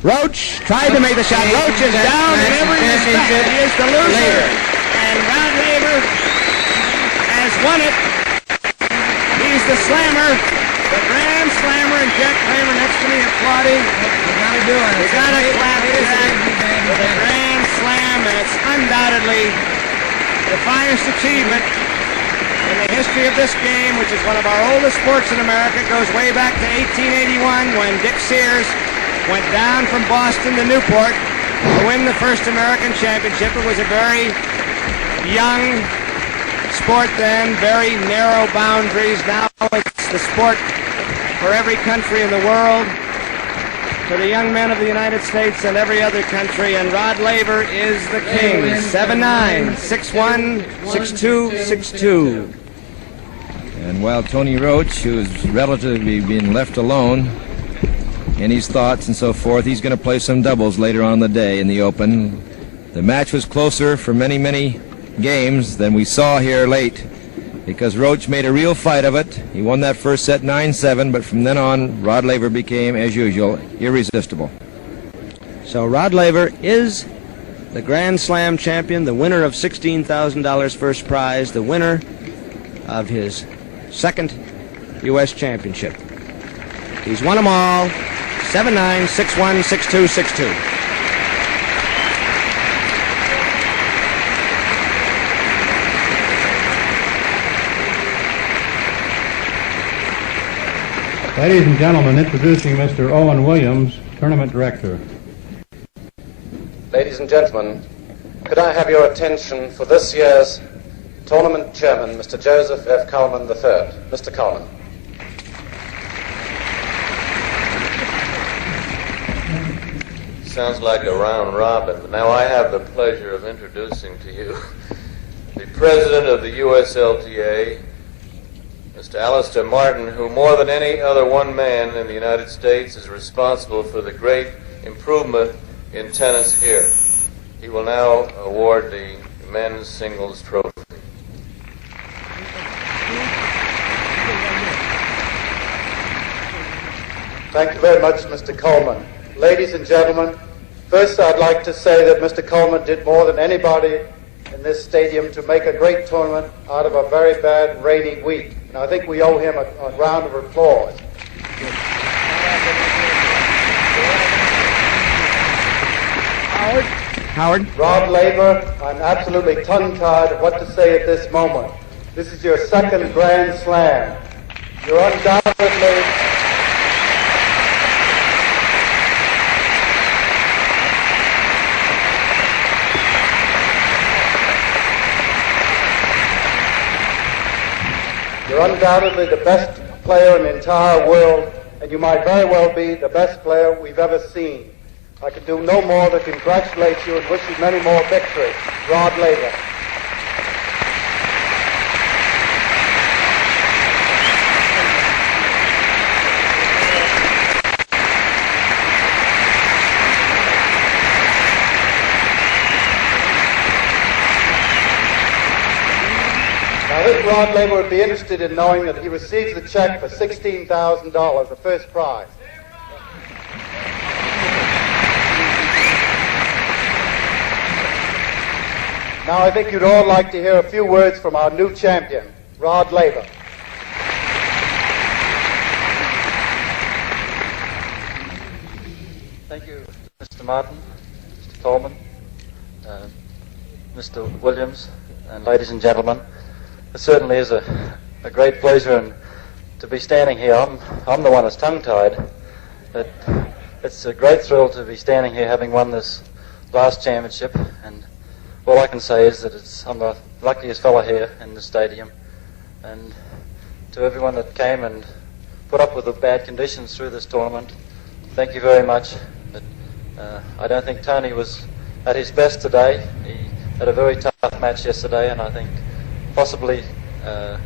Roche tried to make the shot. Roche is down in every respect. He is the loser. And Rod Laver has won it. He's the slammer, the grand slammer, and Jack Kramer next to me applauding. We gotta clap Jack for the grand slam, and it's undoubtedly the finest achievement in the history of this game, which is one of our oldest sports in America. It goes way back to 1881 when Dick Sears went down from Boston to Newport to win the first American championship. It was a very young sport then, very narrow boundaries. Now it's the sport for every country in the world, for the young men of the United States and every other country, and Rod Laver is the king. 7-9, 6-1, 6-2, 6-2. And while Tonny Roche, who's relatively been left alone in his thoughts and so forth, he's going to play some doubles later on in the day in the Open. The match was closer for many, many games than we saw here late because Roche made a real fight of it. He won that first set 9-7, but from then on, Rod Laver became, as usual, irresistible. So Rod Laver is the Grand Slam champion, the winner of $16,000 first prize, the winner of his second U.S. championship. He's won them all. 7-9, 6-1, 6-2, 6-2. Ladies and gentlemen, introducing Mr. Owen Williams, Tournament Director. Ladies and gentlemen, could I have your attention for this year's Tournament Chairman, Mr. Joseph F. Coleman III. Mr. Coleman. Sounds like a round robin. Now I have the pleasure of introducing to you the President of the USLTA, Mr. Alistair Martin, who more than any other one man in the United States is responsible for the great improvement in tennis here. He will now award the men's singles trophy. Thank you very much, Mr. Coleman. Ladies and gentlemen, first I'd like to say that Mr. Coleman did more than anybody in this stadium to make a great tournament out of a very bad rainy week. And I think we owe him a round of applause. Howard? Rod Laver, I'm absolutely tongue-tied of what to say at this moment. This is your second Grand Slam. You're undoubtedly... You're undoubtedly the best player in the entire world, and you might very well be the best player we've ever seen. I can do no more than congratulate you and wish you many more victories. Rod Laver. I think Rod Laver would be interested in knowing that he receives a check for $16,000, the first prize. Now I think you'd all like to hear a few words from our new champion, Rod Laver. Thank you, Mr. Martin, Mr. Coleman, Mr. Williams, and ladies and gentlemen. It certainly is a great pleasure to be standing here. I'm the one that's tongue-tied, but it's a great thrill to be standing here having won this last championship, and all I can say is that I'm the luckiest fellow here in the stadium, and to everyone that came and put up with the bad conditions through this tournament, thank you very much. But I don't think Tony was at his best today. He had a very tough match yesterday, and I think possibly a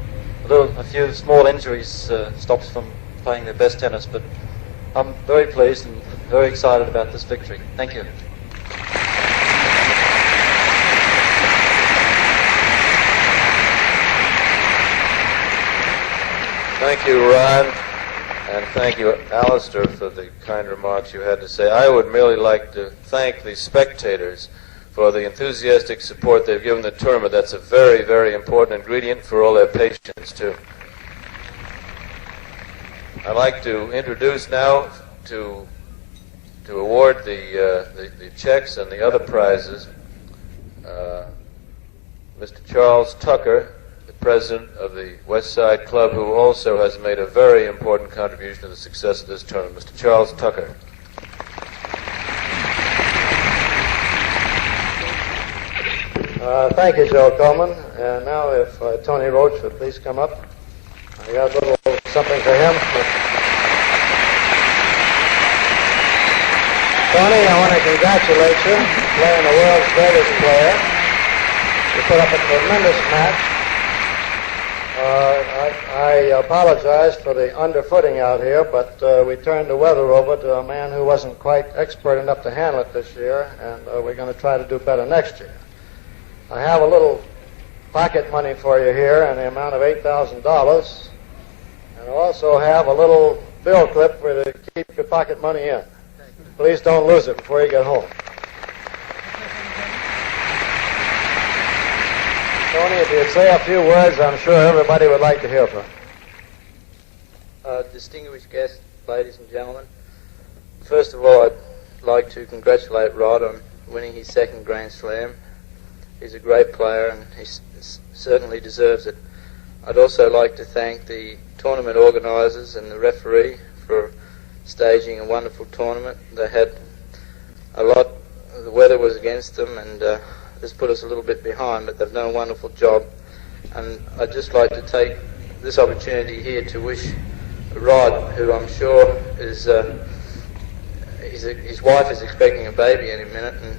few small injuries stops from playing their best tennis, but I'm very pleased and very excited about this victory. Thank you. Thank you, Rod, and thank you, Alistair, for the kind remarks you had to say. I would merely like to thank the spectators for the enthusiastic support they've given the tournament. That's a very, very important ingredient for all their patience, too. I'd like to introduce now to award the checks and the other prizes Mr. Charles Tucker, the president of the West Side Club, who also has made a very important contribution to the success of this tournament. Mr. Charles Tucker. Thank you, Joe Coleman. And now if Tonny Roche would please come up. I got a little something for him. Tony, I want to congratulate you on playing the world's greatest player. You put up a tremendous match. I apologize for the underfooting out here, but we turned the weather over to a man who wasn't quite expert enough to handle it this year, and we're going to try to do better next year. I have a little pocket money for you here in the amount of $8,000, and I also have a little bill clip for you to keep your pocket money in. Please don't lose it before you get home. Tony, if you'd say a few words, I'm sure everybody would like to hear from you. Distinguished guests, ladies and gentlemen, first of all, I'd like to congratulate Rod on winning his second Grand Slam. He's a great player and he certainly deserves it. I'd also like to thank the tournament organisers and the referee for staging a wonderful tournament. They had a lot, the weather was against them and this put us a little bit behind, but they've done a wonderful job. And I'd just like to take this opportunity here to wish Rod, who I'm sure is his wife is expecting a baby any minute, and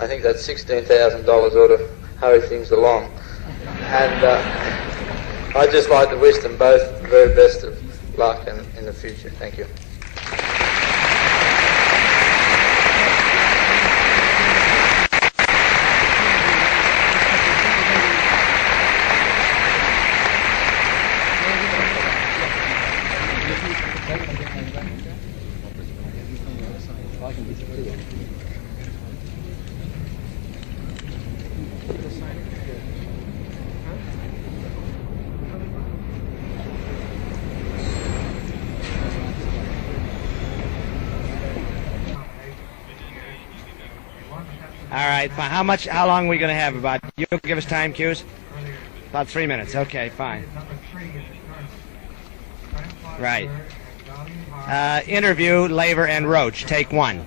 I think that $16,000 ought to hurry things along. And I'd just like to wish them both the very best of luck in the future. Thank you. All right, fine. How long are we going to have? About, you'll give us time cues? About 3 minutes. Okay, fine. Right. Interview Laver and Roche. Take one.